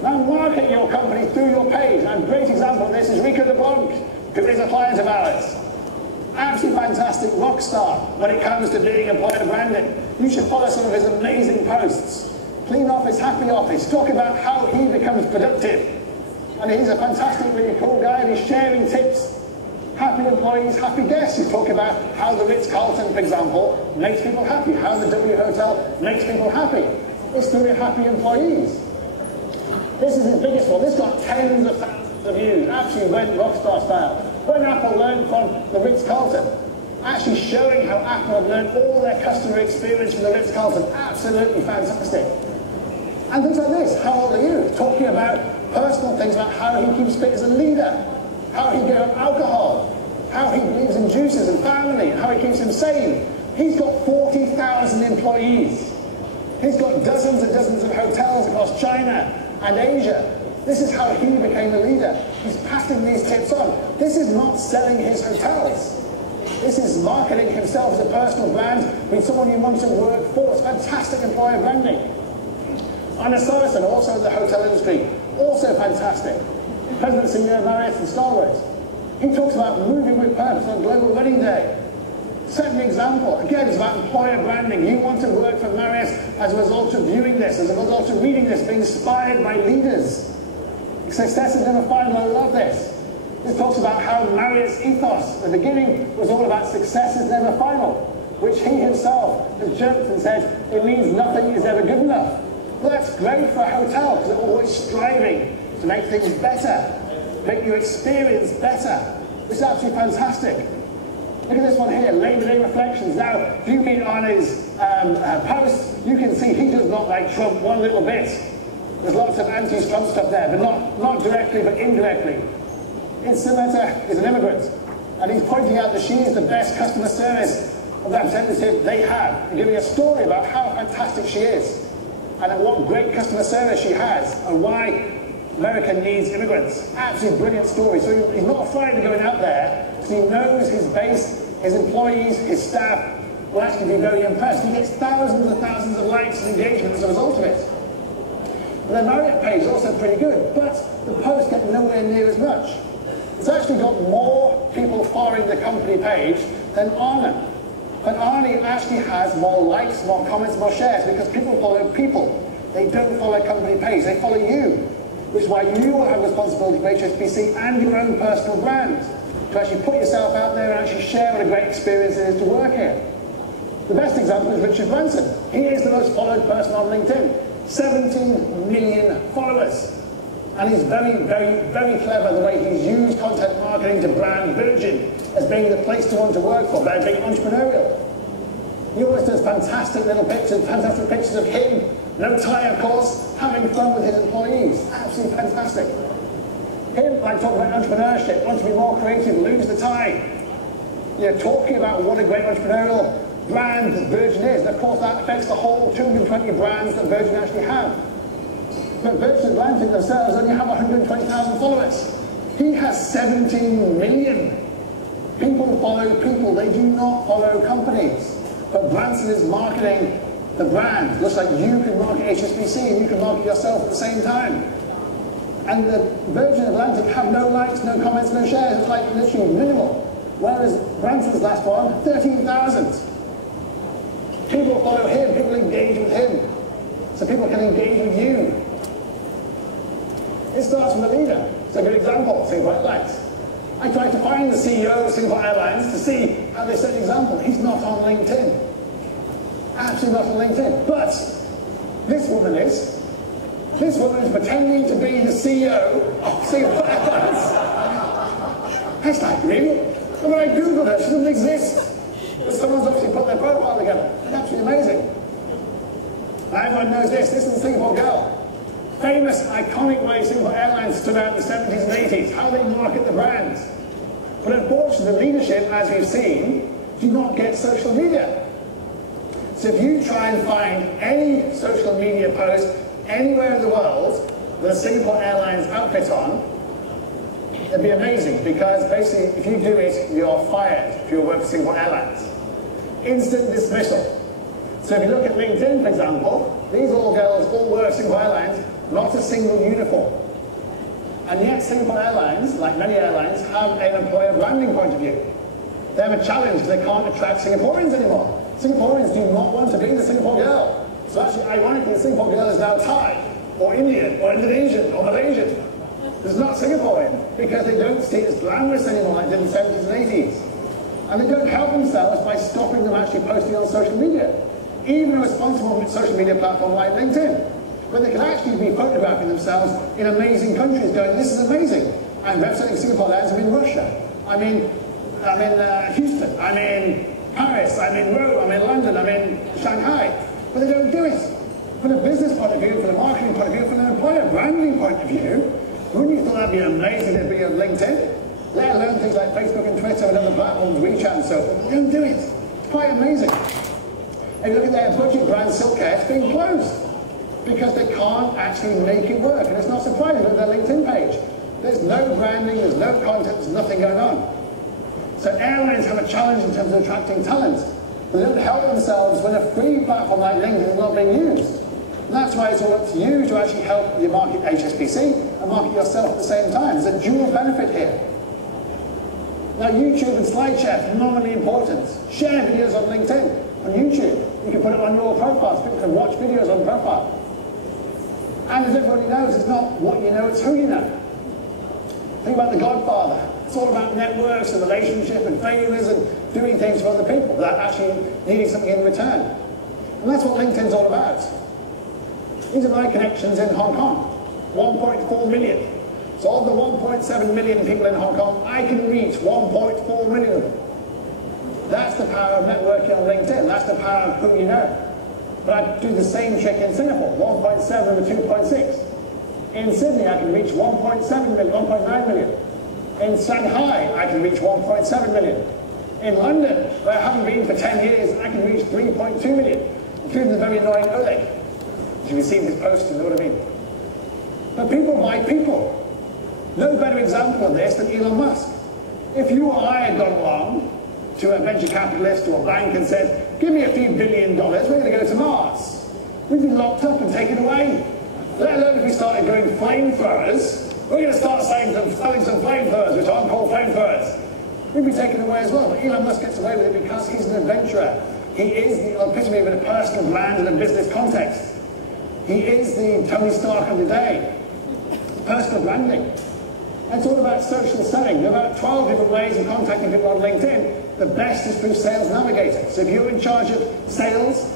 Now market your company through your page. And a great example of this is Rico LeBlanc, who is a client of ours. Absolutely fantastic rock star when it comes to being employer branding. You should follow some of his amazing posts. Clean office, happy office. Talk about how he becomes productive. And he's a fantastic, really cool guy, and he's sharing tips. Happy employees, happy guests. He's talking about how the Ritz-Carlton, for example, makes people happy, how the W Hotel makes people happy. It's through happy employees. This is his biggest one. This got tens of thousands of views. Actually went rockstar style. When Apple learned from the Ritz-Carlton, actually showing how Apple had learned all their customer experience from the Ritz-Carlton. Absolutely fantastic. And things like this. How old are you? Talking about personal things about how he keeps fit as a leader, how he gives up alcohol, how he believes in juices and family, and how he keeps him sane. He's got 40,000 employees. He's got dozens and dozens of hotels across China and Asia. This is how he became a leader. He's passing these tips on. This is not selling his hotels. This is marketing himself as a personal brand with someone you want to work for. It's fantastic employer branding. Anna Saracen, also in the hotel industry, also fantastic. President CEO of Marriott and Star Wars. He talks about moving with purpose on Global Wedding Day. Set an example. Again, it's about employer branding. You want to work for Marriott as a result of viewing this, as a result of reading this, being inspired by leaders. Success is never final. I love this. This talks about how Marriott's ethos, at the beginning, was all about success is never final, which he himself has joked and said, it means nothing is ever good enough. Well, that's great for a hotel, because they're always striving to make things better, make your experience better. This is absolutely fantastic. Look at this one here, Labor Day Reflections. Now, if you read Arne's post, you can see he does not like Trump one little bit. There's lots of anti-Trump stuff there, but not directly, but indirectly. Samantha is an immigrant, and he's pointing out that she is the best customer service representative they have, and giving a story about how fantastic she is, and what great customer service she has, and why America needs immigrants. Absolutely brilliant story. So he's not afraid of going out there, because he knows his base, his employees, his staff will actually be very impressed. He gets thousands and thousands of likes and engagement as a result of it. The Marriott page is also pretty good, but the posts get nowhere near as much. It's actually got more people following the company page than Arne. But Arne actually has more likes, more comments, more shares, because people follow people. They don't follow company page, they follow you. Which is why you will have responsibility for HSBC and your own personal brand, to actually put yourself out there and actually share what a great experience it is to work here. The best example is Richard Branson. He is the most followed person on LinkedIn. 17 million followers. And he's very, very, very clever the way he's used content marketing to brand Virgin as being the place to want to work for, by being entrepreneurial. He always does fantastic little pictures, fantastic pictures of him, no tie of course, having fun with his employees. Absolutely fantastic. Him, like talking about entrepreneurship, wants to be more creative, lose the tie. You know, talking about what a great entrepreneurial brand that Virgin is. And of course that affects the whole 220 brands that Virgin actually have. But Virgin Atlantic themselves only have 120,000 followers. He has 17 million. People follow people, they do not follow companies. But Branson is marketing the brand. Looks like you can market HSBC and you can market yourself at the same time. And the Virgin Atlantic have no likes, no comments, no shares. It's like literally minimal. Whereas Branson's last one, 13,000. People follow him, people engage with him. So people can engage with you. It starts from the leader. It's a good example, Singapore Airlines. I tried to find the CEO of Singapore Airlines to see how they set an example. He's not on LinkedIn. Absolutely not on LinkedIn. But this woman is. This woman is pretending to be the CEO of Singapore Airlines. It's like, really? And when I Googled her, she doesn't exist. But someone's obviously put their profile together. It's absolutely amazing. Everyone knows this. This is the Singapore girl. Famous, iconic way Singapore Airlines stood out in the 70s and 80s. How they market the brand. But unfortunately, the leadership, as we've seen, do not get social media. So if you try and find any social media post anywhere in the world with a Singapore Airlines outfit on, it'd be amazing, because basically if you do it, you're fired if you work for Singapore Airlines. Instant dismissal. So if you look at LinkedIn, for example, these all girls all work for Singapore Airlines, not a single uniform. And yet Singapore Airlines, like many airlines, have an employer branding point of view. They have a challenge because they can't attract Singaporeans anymore. Singaporeans do not want to be the Singapore girl. So actually, ironically, the Singapore girl is now Thai, or Indian, or Indonesian, or Malaysian. It's not Singaporean, because they don't see it as glamorous anymore like they did in the 70s and 80s. And they don't help themselves by stopping them actually posting on social media. Even a responsible social media platform like LinkedIn, where they can actually be photographing themselves in amazing countries going, this is amazing. I'm representing Singapore Airlines, I'm in Russia, I'm in Houston, I'm in Paris, I'm in Rome, I'm in London, I'm in Shanghai. But they don't do it. From a business point of view, from a marketing point of view, from an employer branding point of view, wouldn't you thought that'd be amazing to be on LinkedIn? Let alone things like Facebook and Twitter and other platforms, WeChat and so forth. They don't do it. It's quite amazing. And you look at their budget brand Silkcare, it's being closed because they can't actually make it work. And it's not surprising, look at their LinkedIn page. There's no branding, there's no content, there's nothing going on. So airlines have a challenge in terms of attracting talent. They don't help themselves when a free platform like LinkedIn is not being used. And that's why it's all up to you to actually help you market HSBC and market yourself at the same time. There's a dual benefit here. Now YouTube and SlideShare, phenomenally important. Share videos on LinkedIn, on YouTube. You can put it on your profile, so people can watch videos on profile. And as everybody knows, it's not what you know, it's who you know. Think about The Godfather. It's all about networks and relationship and favors and doing things for other people without actually needing something in return. And that's what LinkedIn's all about. These are my connections in Hong Kong, 1.4 million. So of the 1.7 million people in Hong Kong, I can reach 1.4 million of them. That's the power of networking on LinkedIn. That's the power of who you know. But I do the same trick in Singapore, 1.7 over 2.6. In Sydney, I can reach 1.7 million, 1.9 million. In Shanghai, I can reach 1.7 million. In London, where I haven't been for 10 years, I can reach 3.2 million, including the very annoying Oleg. As you can see in this post, you know what I mean? But people buy people. No better example of this than Elon Musk. If you or I had gone along to a venture capitalist or a bank and said, give me a few $1 billion, we're going to go to Mars, we'd be locked up and taken away. Let alone if we started doing flamethrowers, we're going to start selling some flamethrowers, which aren't called flamethrowers. We'd be taken away as well. But Elon Musk gets away with it because he's an adventurer. He is the epitome of a personal brand in a business context. He is the Tony Stark of the day. Personal branding. And it's all about social selling. There are about 12 different ways of contacting people on LinkedIn. The best is through Sales Navigator. So if you're in charge of sales,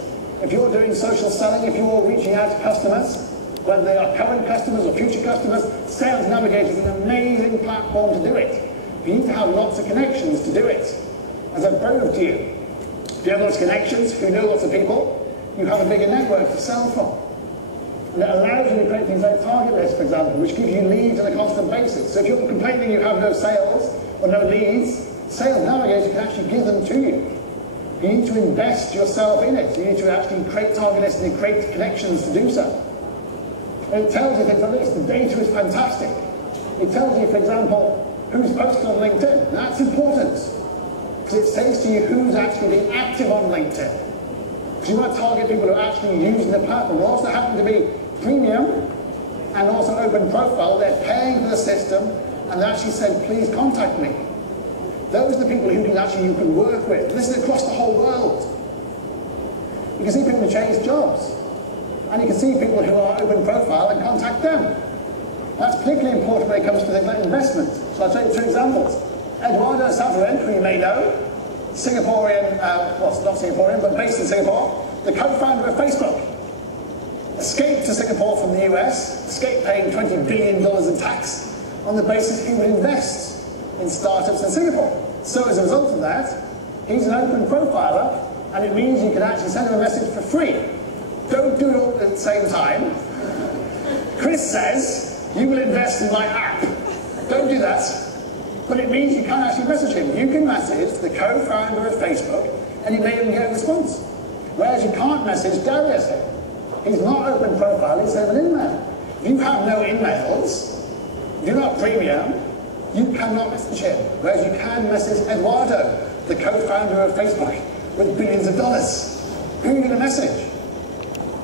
if you're doing social selling, if you're reaching out to customers, whether they are current customers or future customers, Sales Navigator is an amazing platform to do it. You need to have lots of connections to do it. As I've proved to you, If you have lots of connections, who know lots of people, you have a bigger network to sell from. And it allows you to create things like target lists, for example, which give you leads on a constant basis. So if you're complaining you have no sales or no leads, Sales Navigator can actually give them to you. You need to invest yourself in it. You need to actually create target lists and create connections to do so. And it tells you things like this. The data is fantastic. It tells you, for example, who's posted on LinkedIn. That's important, because it says to you who's actually being active on LinkedIn. Because you want to target people who are actually using the platform, who also happen to be premium and also open profile. They're paying for the system and they actually said, please contact me. Those are the people who you can work with. This is across the whole world. You can see people who change jobs. And you can see people who are open profile and contact them. That's particularly important when it comes to things like investment. So I'll show you two examples. Eduardo Savarin, who you may know, Singaporean, well, not Singaporean, but based in Singapore, the co-founder of Facebook. Escaped to Singapore from the US, escaped paying $20 billion in tax on the basis he would invest in startups in Singapore. So as a result of that, he's an open profiler, and it means you can actually send him a message for free. Don't do it all at the same time. Chris says, you will invest in my app. Don't do that. But it means you can actually message him. You can message the co-founder of Facebook, and you may even get a response. Whereas you can't message Darius here. He's not open profile, he's an email. If you have no emails, if you're not premium, you cannot message him. Whereas you can message Eduardo, the co-founder of Facebook, with billions of dollars. Who are you going to message?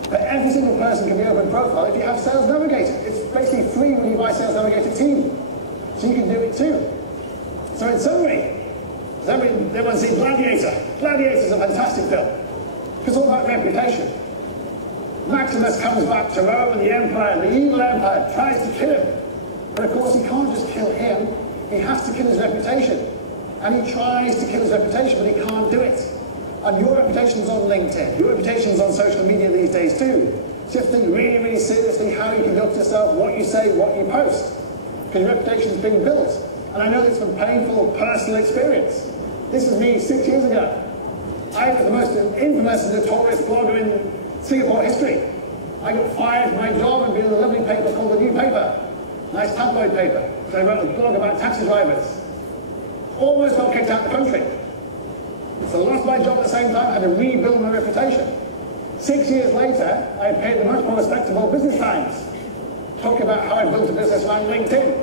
But every single person can be open profile if you have Sales Navigator. It's basically free when you buy Sales Navigator Team. So you can do it too. So in summary, everyone see Gladiator. Gladiator is a fantastic film. It's all about reputation. Maximus comes back to Rome and the Empire, the evil Empire, tries to kill him. But of course he can't just kill him, he has to kill his reputation. And he tries to kill his reputation, but he can't do it. And your reputation's on LinkedIn, your reputation's on social media these days too. So you have to think really, really seriously how you conduct yourself, what you say, what you post. Because your reputation's being built. And I know this from painful personal experience. This was me 6 years ago. I was the most infamous and notorious blogger in Singapore history. I got fired from my job and being in a lovely paper called The New Paper. Nice tabloid paper. So I wrote a blog about taxi drivers. Almost got kicked out of the country. So I lost my job at the same time, I had to rebuild my reputation. 6 years later, I appeared in the much more respectable Business Times, talking about how I built a business around LinkedIn.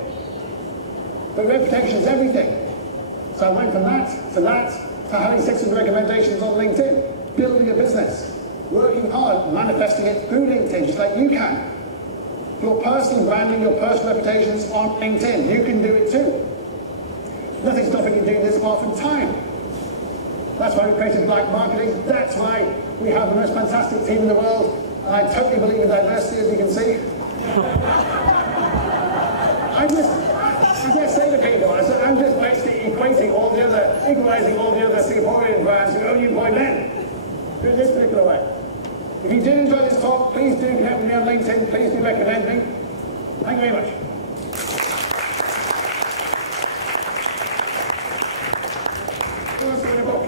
But reputation is everything. So I went from that, to having 600 recommendations on LinkedIn, building a business, working hard, manifesting it through LinkedIn, just like you can. Your personal branding, your personal reputations on LinkedIn, you can do it too. Nothing's stopping you doing this apart from time. That's why we created Black Marketing. That's why we have the most fantastic team in the world. And I totally believe in diversity, as you can see. As I say to people, I'm just basically equating all the other, equalizing all the other Singaporean brands who only employ men. In this particular way. If you did enjoy this talk, please do connect with me on LinkedIn. Please do recommend me. Thank you very much. Who wants to win a book?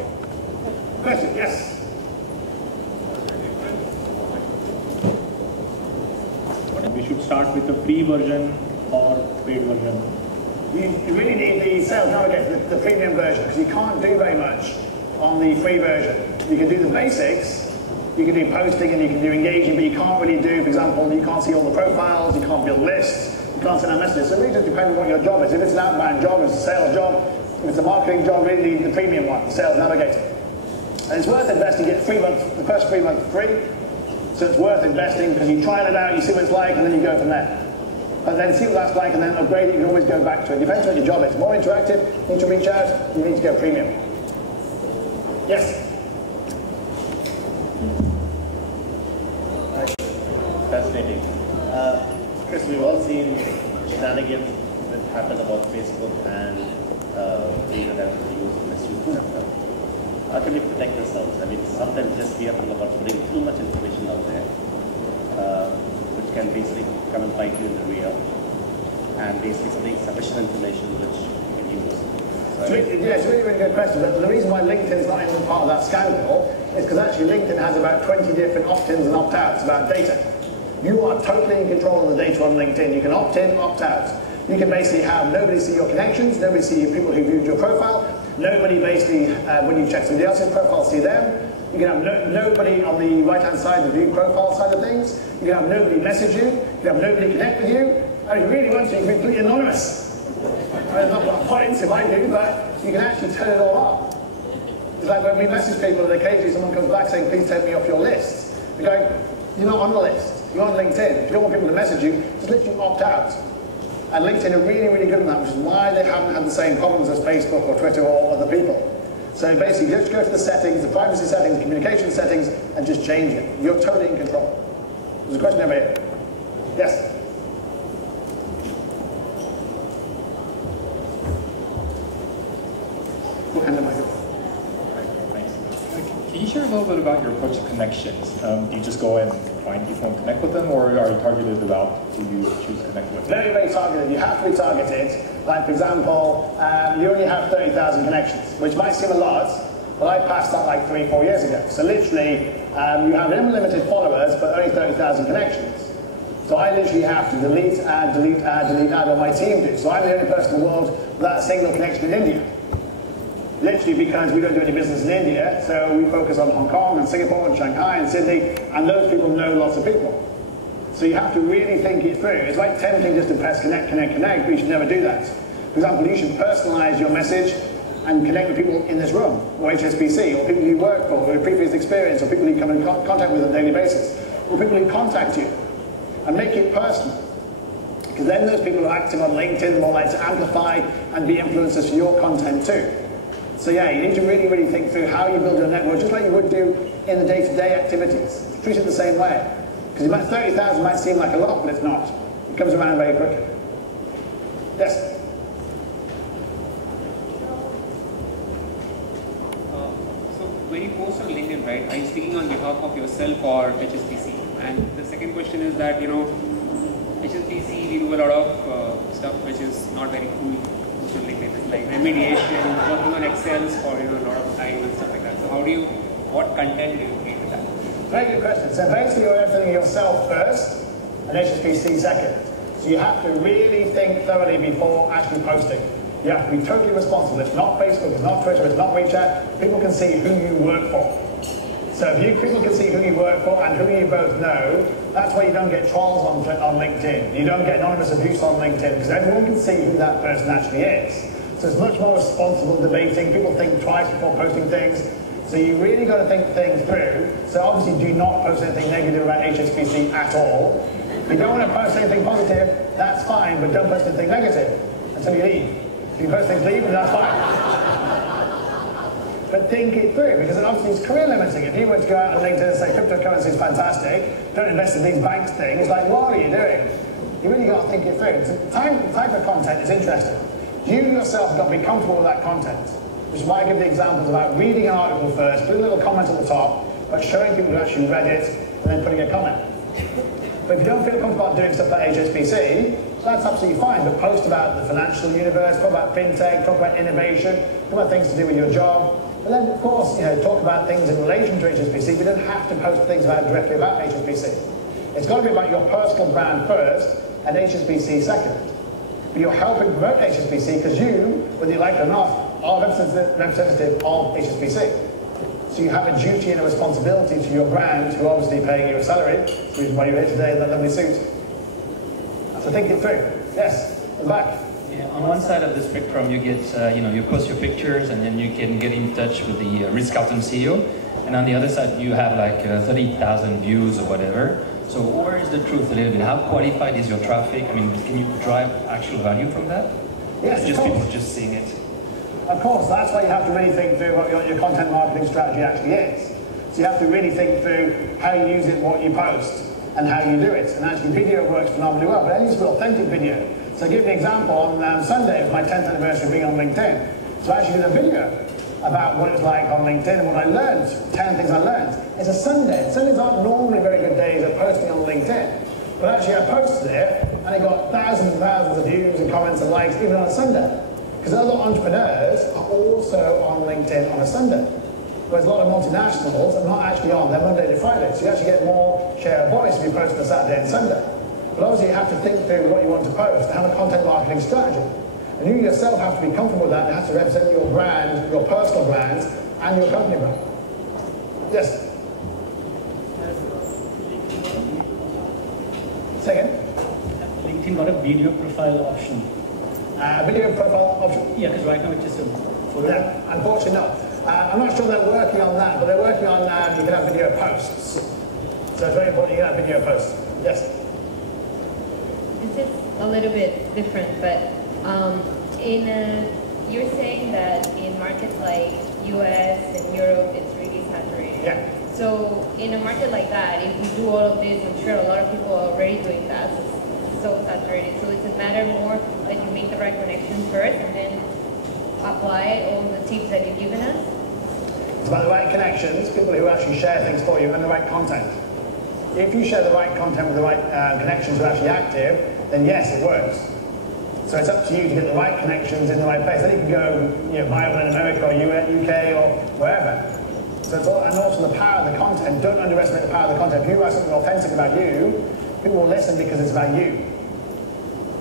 Question? Yes. We should start with the free version or paid version. You really need the Sales Navigator, the premium version, because you can't do very much on the free version. You can do the basics, you can do posting and you can do engaging, but you can't really do, for example, you can't see all the profiles, you can't build lists, you can't send out messages. So it really just depends on what your job is. If it's an outbound job, if it's a sales job, if it's a marketing job, really need the premium one, the Sales Navigator. And it's worth investing, get the first 3 months free, so it's worth investing because you try it out, you see what it's like, and then you go from there. And then see what that's like and then upgrade it, you can always go back to it. Depends on what your job is. More interactive, you need to reach out, you need to go premium. Yes? Fascinating. Chris, we've all seen shenanigans that happen about Facebook and data that is used and misused, etc. How can we protect ourselves? I mean, sometimes just we are about putting too much information out there, which can basically come and bite you in the rear, and basically sufficient information which you can use. So Yeah, it's a really, really good question. But the reason why LinkedIn is not even part of that scandal is because actually LinkedIn has about 20 different opt-ins and opt-outs about data. You are totally in control of the data on LinkedIn. You can opt in, opt out. You can basically have nobody see your connections, nobody see your people who viewed your profile, nobody basically, when you check somebody else's profile, see them. You can have nobody on the right-hand side, the view profile side of things. You can have nobody message you. You can have nobody connect with you. And if you really want to, you can be completely anonymous. There's not a lot of points if I do, but you can actually turn it all off. It's like when we message people and occasionally someone comes back saying, please take me off your list. We're going, you're not on the list. You're on LinkedIn. If you don't want people to message you, just literally opt out. And LinkedIn are really, really good at that, which is why they haven't had the same problems as Facebook or Twitter or other people. So basically, just go to the settings, the privacy settings, communication settings, and just change it. You're totally in control. There's a question over here. Yes? Can you share a little bit about your approach to connections? Do you just go and find people and connect with them, or are you targeted about who you choose to connect with? Very, very targeted. You have to be targeted. Like, for example, you only have 30,000 connections, which might seem a lot, but I passed that like 3-4 years ago. So literally, you have unlimited followers, but only 30,000 connections. So I literally have to delete, add, delete, add, delete, add, or my team do. So I'm the only person in the world without a single connection in India. Literally because we don't do any business in India, so we focus on Hong Kong and Singapore and Shanghai and Sydney, and those people know lots of people. So you have to really think it through. It's like tempting just to press connect, connect, connect, but you should never do that. For example, you should personalize your message and connect with people in this room, or HSBC, or people you work for, or previous experience, or people you come in contact with on a daily basis, or people who contact you, and make it personal. Because then those people who are active on LinkedIn are more likely to amplify and be influencers for your content too. So yeah, you need to really, really think through how you build your network, just like you would do in the day-to-day activities. Treat it the same way. Because 30,000 might seem like a lot, but it's not. It comes around very quickly. Yes? So when you post on LinkedIn, right, are you speaking on behalf of yourself or HSBC? And the second question is that, HSBC, we do a lot of stuff which is not very cool. Like remediation, working on Excels for a lot of time and stuff like that. So what content do you create with that? Very good question. So basically you're everything yourself first and HSBC second. So you have to really think thoroughly before actually posting. You have to be totally responsible. It's not Facebook, it's not Twitter, it's not WeChat. People can see who you work for. So if people can see who you work for and who you both know, that's why you don't get trolls on LinkedIn. You don't get anonymous abuse on LinkedIn, because everyone can see who that person actually is. So it's much more responsible debating. People think twice before posting things. So you really got to think things through. So obviously do not post anything negative about HSBC at all. If you don't want to post anything positive, that's fine, but don't post anything negative until you leave. If you post things leaving, that's fine. But think it through, because obviously it's career limiting. If you were to go out on LinkedIn and say cryptocurrency is fantastic, don't invest in these banks things, like what are you doing? You really got to think it through. The type of content is interesting. You yourself have got to be comfortable with that content, which is why I give the examples about reading an article first, putting a little comment at the top, but showing people who actually read it, and then putting a comment. But if you don't feel comfortable doing stuff like HSBC, that's absolutely fine, but post about the financial universe, talk about fintech, talk about innovation, talk about things to do with your job. And then, of course, talk about things in relation to HSBC. We don't have to post things directly about HSBC. It's got to be about your personal brand first, and HSBC second. But you're helping promote HSBC because you, whether you like it or not, are representative of HSBC. So you have a duty and a responsibility to your brand, who are obviously paying you a salary, which is why you're here today in that lovely suit. So think it through. Yes, at the back. Yeah, on one side of the spectrum, you get, you post your pictures, and then you can get in touch with the Ritz-Carlton CEO. And on the other side, you have like 30,000 views or whatever. So where is the truth a little bit? How qualified is your traffic? I mean, can you drive actual value from that? Yes, just people just seeing it. Of course, that's why you have to really think through what your content marketing strategy actually is. So you have to really think through how you use it, what you post, and how you do it. And actually, video works phenomenally well, but it needs to be authentic video. So I'll give you an example. On Sunday, it was my 10th anniversary of being on LinkedIn. So I actually did a video about what it's like on LinkedIn and what I learned, 10 things I learned. It's a Sunday. Sundays aren't normally very good days of posting on LinkedIn. But actually I posted it, and it got thousands and thousands of views and comments and likes, even on a Sunday. Because other entrepreneurs are also on LinkedIn on a Sunday. Whereas a lot of multinationals are not actually on, they're Monday to Friday. So you actually get more share of voice if you post on a Saturday and Sunday. But obviously you have to think through what you want to post and have a content marketing strategy. And you yourself have to be comfortable with that, and it has to represent your brand, your personal brand, and your company brand. Yes? Second? LinkedIn got a video profile option. Video profile option? Yeah, because right now it's just a photo. No, unfortunately not. I'm not sure they're working on that, but they're working on you can have video posts. So it's very important you can have video posts. Yes? This is a little bit different, but you're saying that in markets like US and Europe, it's really saturated. Yeah. So in a market like that, if we do all of this, I'm sure a lot of people are already doing that. It's so saturated. So it's a matter more that you make the right connections first and then apply all the tips that you've given us. It's about the right connections, people who actually share things for you, and the right content. If you share the right content with the right connections who are actually active, then yes, it works. So it's up to you to get the right connections in the right place. Then you can go viral in America or UK or wherever. So it's all, and also the power of the content. Don't underestimate the power of the content. If you write something authentic about you, people will listen because it's about you.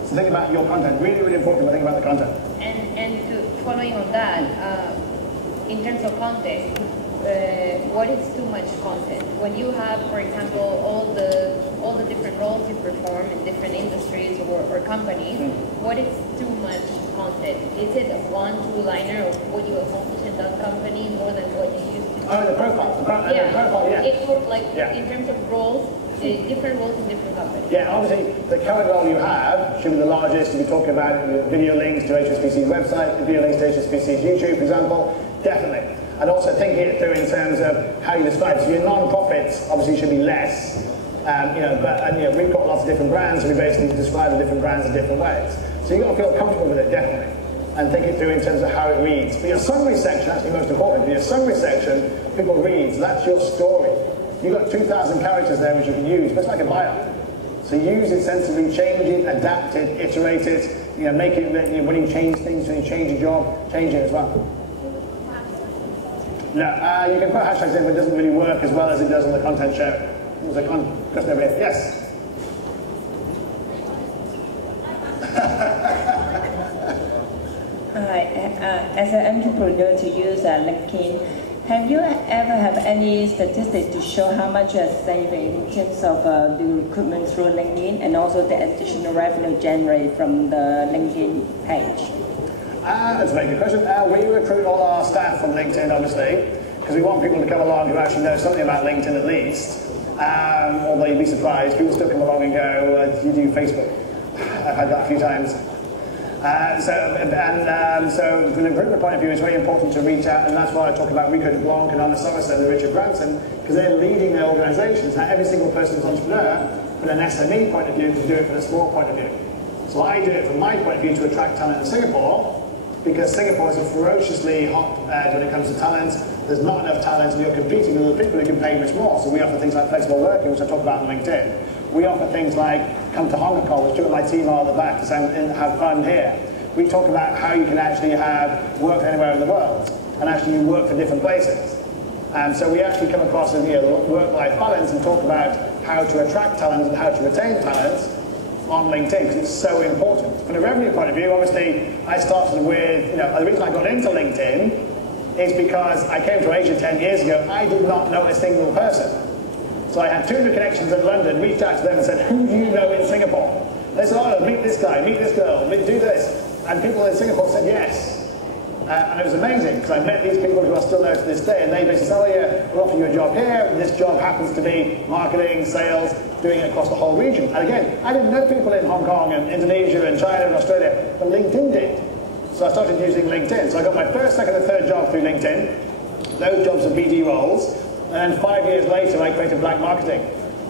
So think about your content. Really, really important to think about the content. And following on that, in terms of content, what is too much content? When you have, for example, all the different roles you perform in different industries or companies, what is too much content? Is it a 1-2-liner of what you accomplished in that company more than what you used to do? Oh, the profile. The profile, yeah. It's sort of like in terms of roles, different roles in different companies. Yeah, obviously, the current role you have should be the largest. You'll be talking about video links to HSBC's website, video links to HSBC's YouTube, for example. Definitely. And also thinking it through in terms of how you describe it. So your non-profits obviously should be less. We've got lots of different brands, and we basically describe the different brands in different ways. So you've got to feel comfortable with it, definitely. And think it through in terms of how it reads. But your summary section, that's the most important. Your summary section, people read, so that's your story. You've got 2,000 characters there which you can use, but it's like a bio. So use it sensibly, change it, adapt it, iterate it, make it, when you change things, when you change your job, change it as well. No, you can put hashtags in, but it doesn't really work as well as it does on the content sharing. There's a question over here. Yes? Hi, as an entrepreneur to use LinkedIn, have you ever have any statistics to show how much you are saving in terms of the recruitment through LinkedIn and also the additional revenue generated from the LinkedIn page? That's a very good question. We recruit all our staff from LinkedIn, obviously, because we want people to come along who actually know something about LinkedIn at least. Although you'd be surprised, people still come along and go, you do Facebook. I've had that a few times. So from the recruitment point of view, it's very important to reach out, and that's why I talk about Rico de Blanc and Anna Somerset and Richard Branson, because they're leading their organizations. Now, every single person is an entrepreneur, from an SME point of view, to do it from a small point of view. So I do it from my point of view to attract talent in Singapore, because Singapore is a ferociously hot when it comes to talent. There's not enough talent, and you're competing with other people who can pay much more. So we offer things like flexible working, which I talk about on LinkedIn. We offer things like come to Hong Kong, which two of my team are at the back, and have fun here. We talk about how you can actually have work anywhere in the world, and actually you work for different places. And so we actually come across the work-life balance and talk about how to attract talent and how to retain talent on LinkedIn, because it's so important. From a revenue point of view, obviously, I started with, the reason I got into LinkedIn is because I came to Asia 10 years ago. I did not know a single person. So I had 200 connections in London, reached out to them and said, who do you know in Singapore? They said, oh, meet this guy, meet this girl, do this. And people in Singapore said yes. And it was amazing, because I met these people who are still there to this day, and they basically said, oh yeah, we'll offer you a job here, and this job happens to be marketing, sales, doing it across the whole region. And again, I didn't know people in Hong Kong and Indonesia and China and Australia, but LinkedIn did. So I started using LinkedIn. So I got my first, second, and third job through LinkedIn. Those jobs are BD roles. And then 5 years later, I created Black Marketing.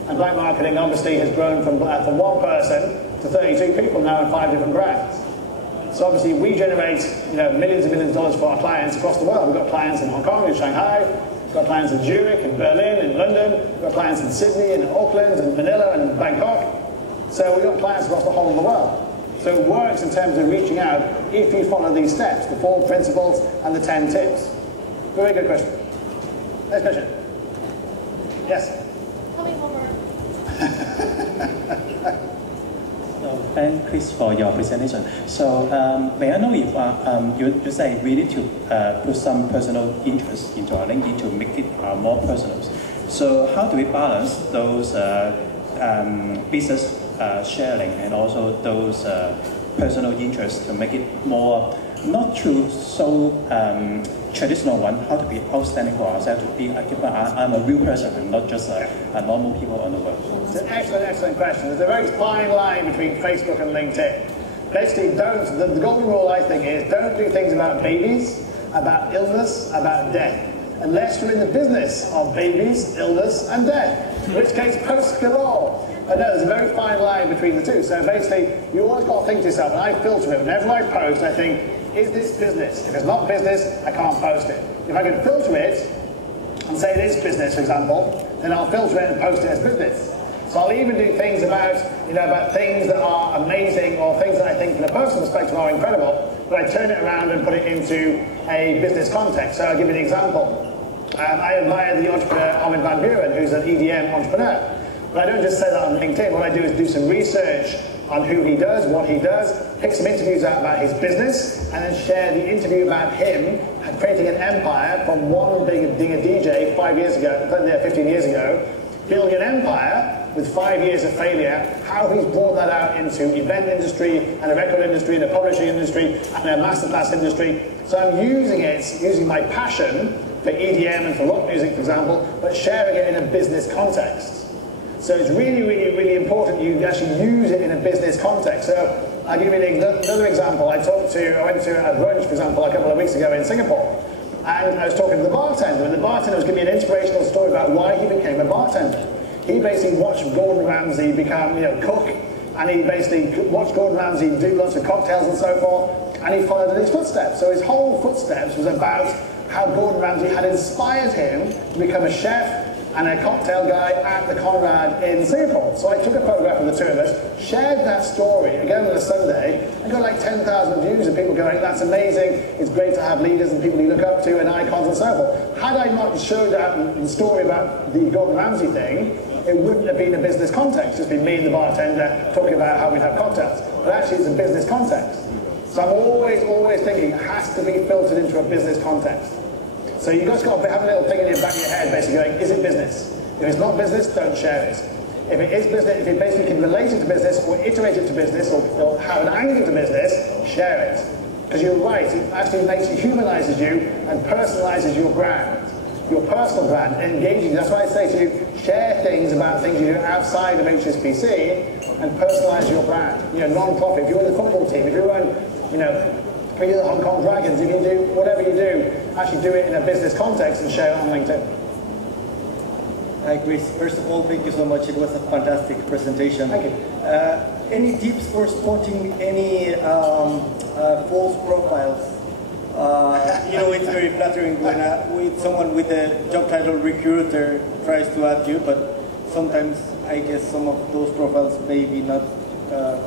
And Black Marketing obviously has grown from one person to 32 people now in 5 different brands. So obviously we generate millions and millions of dollars for our clients across the world. We've got clients in Hong Kong and Shanghai, we've got clients in Zurich and Berlin and London, we've got clients in Sydney and Auckland and Manila and Bangkok. So we've got clients across the whole of the world. So it works in terms of reaching out if you follow these steps, the 4 principles and the 10 tips. Very good question. Next question. Yes? So, thank Chris for your presentation. So, may I know if you say we need to put some personal interest into our LinkedIn to make it more personal. So, how do we balance those business sharing and also those personal interests to make it more not true so traditional one, how to be outstanding for ourselves, to be I'm a real person and not just a normal people on the web. It's an excellent question. There's a very fine line between Facebook and LinkedIn. Basically, the golden rule I think is don't do things about babies, about illness, about death, unless you're in the business of babies, illness and death, in which case post galore. But no, there's a very fine line between the two. So basically, you always got to think to yourself, and I filter it. Whenever I post, I think, is this business? If it's not business, I can't post it. If I can filter it and say it is business, for example, then I'll filter it and post it as business. So I'll even do things about, about things that are amazing or things that I think from a personal perspective are incredible, but I turn it around and put it into a business context. So I'll give you an example. I admire the entrepreneur Armin van Buren, who's an EDM entrepreneur. But I don't just say that on LinkedIn. What I do is do some research on who he does, what he does, pick some interviews out about his business, and then share the interview about him creating an empire from being a DJ 5 years ago, 15 years ago, building an empire with 5 years of failure, how he's brought that out into event industry and a record industry and a publishing industry and a masterclass industry. So I'm using my passion for EDM and for rock music, for example, but sharing it in a business context. So it's really important you actually use it in a business context. So I'll give you another example. I went to a brunch, for example, a couple of weeks ago in Singapore, and I was talking to the bartender, and the bartender was giving me an inspirational story about why he became a bartender. He basically watched Gordon Ramsay become, cook, and he basically watched Gordon Ramsay do lots of cocktails and so forth, and he followed in his footsteps. So his whole footsteps was about how Gordon Ramsay had inspired him to become a chef and a cocktail guy at the Conrad in Singapore. So I took a photograph of the two of us, shared that story, again on a Sunday, and got like 10,000 views of people going, that's amazing, it's great to have leaders and people you look up to and icons and so forth. Had I not showed that the story about the Gordon Ramsay thing, it wouldn't have been a business context, just been me and the bartender talking about how we'd have cocktails. But actually it's a business context. So I'm always thinking it has to be filtered into a business context. So you've just got to have a little thing in the back of your head basically going, is it business? If it's not business, don't share it. If it is business, if it basically can relate it to business or iterate it to business or have an angle to business, share it. Because you're right, it actually humanizes you and personalizes your brand, your personal brand, engaging. That's why I say to you, share things about things you do outside of HSBC and personalize your brand. Non-profit, if you're in the football team, if you run, if you're the Hong Kong Dragons, if you do whatever you do, actually do it in a business context and share it on LinkedIn. Hi Chris, first of all, thank you so much. It was a fantastic presentation. Thank you. Any tips for spotting any false profiles? It's very flattering when someone with a job title recruiter tries to add you, but sometimes I guess some of those profiles may be not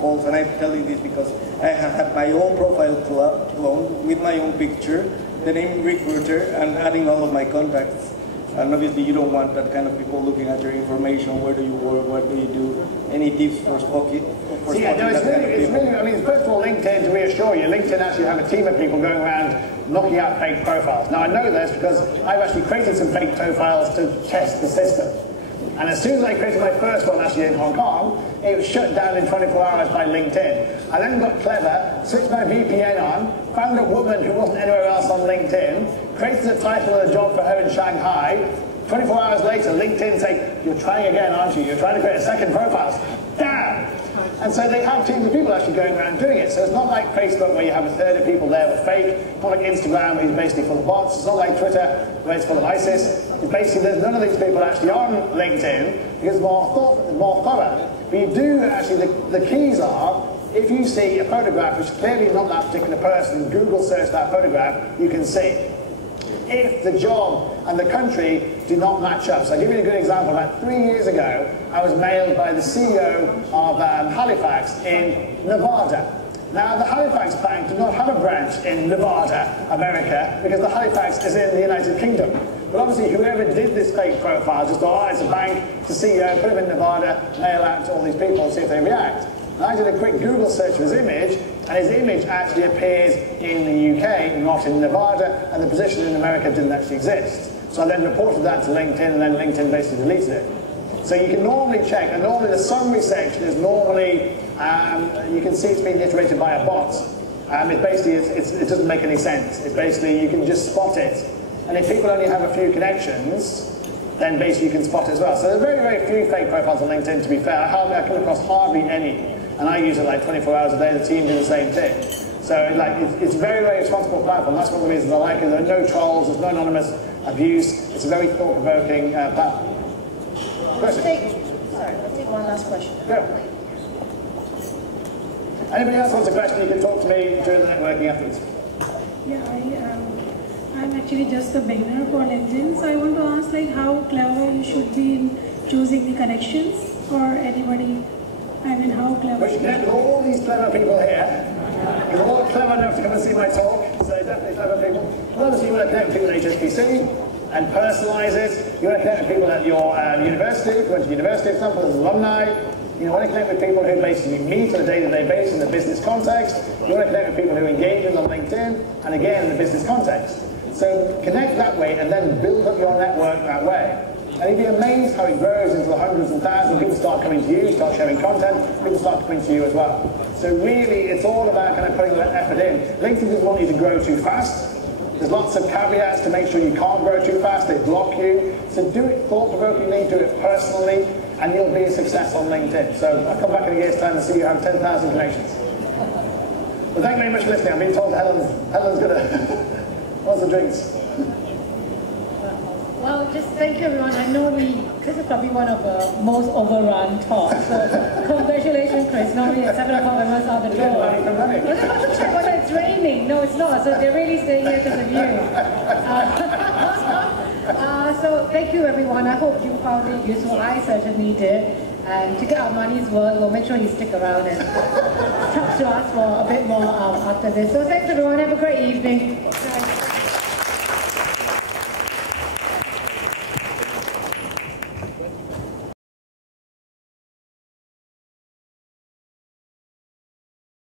false. And I'm telling this because I have had my own profile cloned with my own picture, the name recruiter, and adding all of my contacts. And obviously you don't want that kind of people looking at your information. Where do you work? What do you do? Any tips for spotting? First of all, LinkedIn, to reassure you, LinkedIn actually have a team of people going around knocking out fake profiles. Now I know this because I've actually created some fake profiles to test the system. And as soon as I created my first one actually in Hong Kong, it was shut down in 24 hours by LinkedIn. I then got clever, switched my VPN on, found a woman who wasn't anywhere else on LinkedIn, created a title of a job for her in Shanghai. 24 hours later, LinkedIn saying, you're trying again, aren't you? You're trying to create a second profile. Damn! And so they have teams of people actually going around doing it. So it's not like Facebook where you have a third of people there with fake, not like Instagram where it's basically full of bots, it's not like Twitter where it's full of ISIS. It's basically, there's none of these people actually on LinkedIn because it's more thorough. But you do actually, the keys are, if you see a photograph which is clearly not that particular person, Google search that photograph, you can see. If the job and the country do not match up. So I'll give you a good example. About 3 years ago, I was mailed by the CEO of Halifax in Nevada. Now, the Halifax Bank do not have a branch in Nevada, America, because the Halifax is in the United Kingdom. But obviously, whoever did this fake profile just thought, oh, it's a bank, it's a CEO, put him in Nevada, mail out to all these people and see if they react. And I did a quick Google search for his image, and his image actually appears in the UK, not in Nevada, and the position in America didn't actually exist. So I then reported that to LinkedIn, and then LinkedIn basically deleted it. So you can normally check, and normally the summary section is normally, you can see it's been iterated by a bot. It basically, it doesn't make any sense. It's basically, you can just spot it. And if people only have a few connections, then basically you can spot it as well. So there are very, very few fake profiles on LinkedIn, to be fair. I come across hardly any. And I use it like 24 hours a day, the team do the same thing. So like, it's a very, very responsible platform. That's one of the reasons I like it. There are no trolls, there's no anonymous abuse. It's a very thought-provoking platform. Let's take one last question. Yeah. Anybody else wants a question, you can talk to me during the networking afterwards. Yeah, I'm actually just a beginner for LinkedIn, so I want to ask like how clever you should be in choosing the connections for anybody. I mean, how clever? We should connect with all these clever people here. You're all clever enough to come and see my talk, so definitely clever people. Well, obviously you want to connect with people at HSBC and personalise it. You want to connect with people at your university, if you went to university, for example, as alumni. You want to connect with people who basically meet on a day-to-day basis in the business context. You want to connect with people who engage in on LinkedIn, and again, in the business context. So connect that way and then build up your network that way. And you'd be amazed how it grows into the hundreds and thousands. People start coming to you, start sharing content, people start coming to you as well. So really, it's all about kind of putting that effort in. LinkedIn doesn't want you to grow too fast. There's lots of caveats to make sure you can't grow too fast, they block you. So do it thought-provokingly, do it personally, and you'll be a success on LinkedIn. So I'll come back in a year's time and see you have 10,000 connections. Well, thank you very much for listening. I've been told Helen's going to... What's the drinks? Well, just thank you everyone. I know this is probably one of the most overrun talks. So congratulations, Chris. Normally at 7 o'clock everyone's out the door. I was about to check whether it's raining. No, it's not. So they're really staying here because of you. So thank you everyone. I hope you found it useful. I certainly did. And to get our money's worth, we'll make sure you stick around and talk to us for a bit more after this. So thanks everyone. Have a great evening.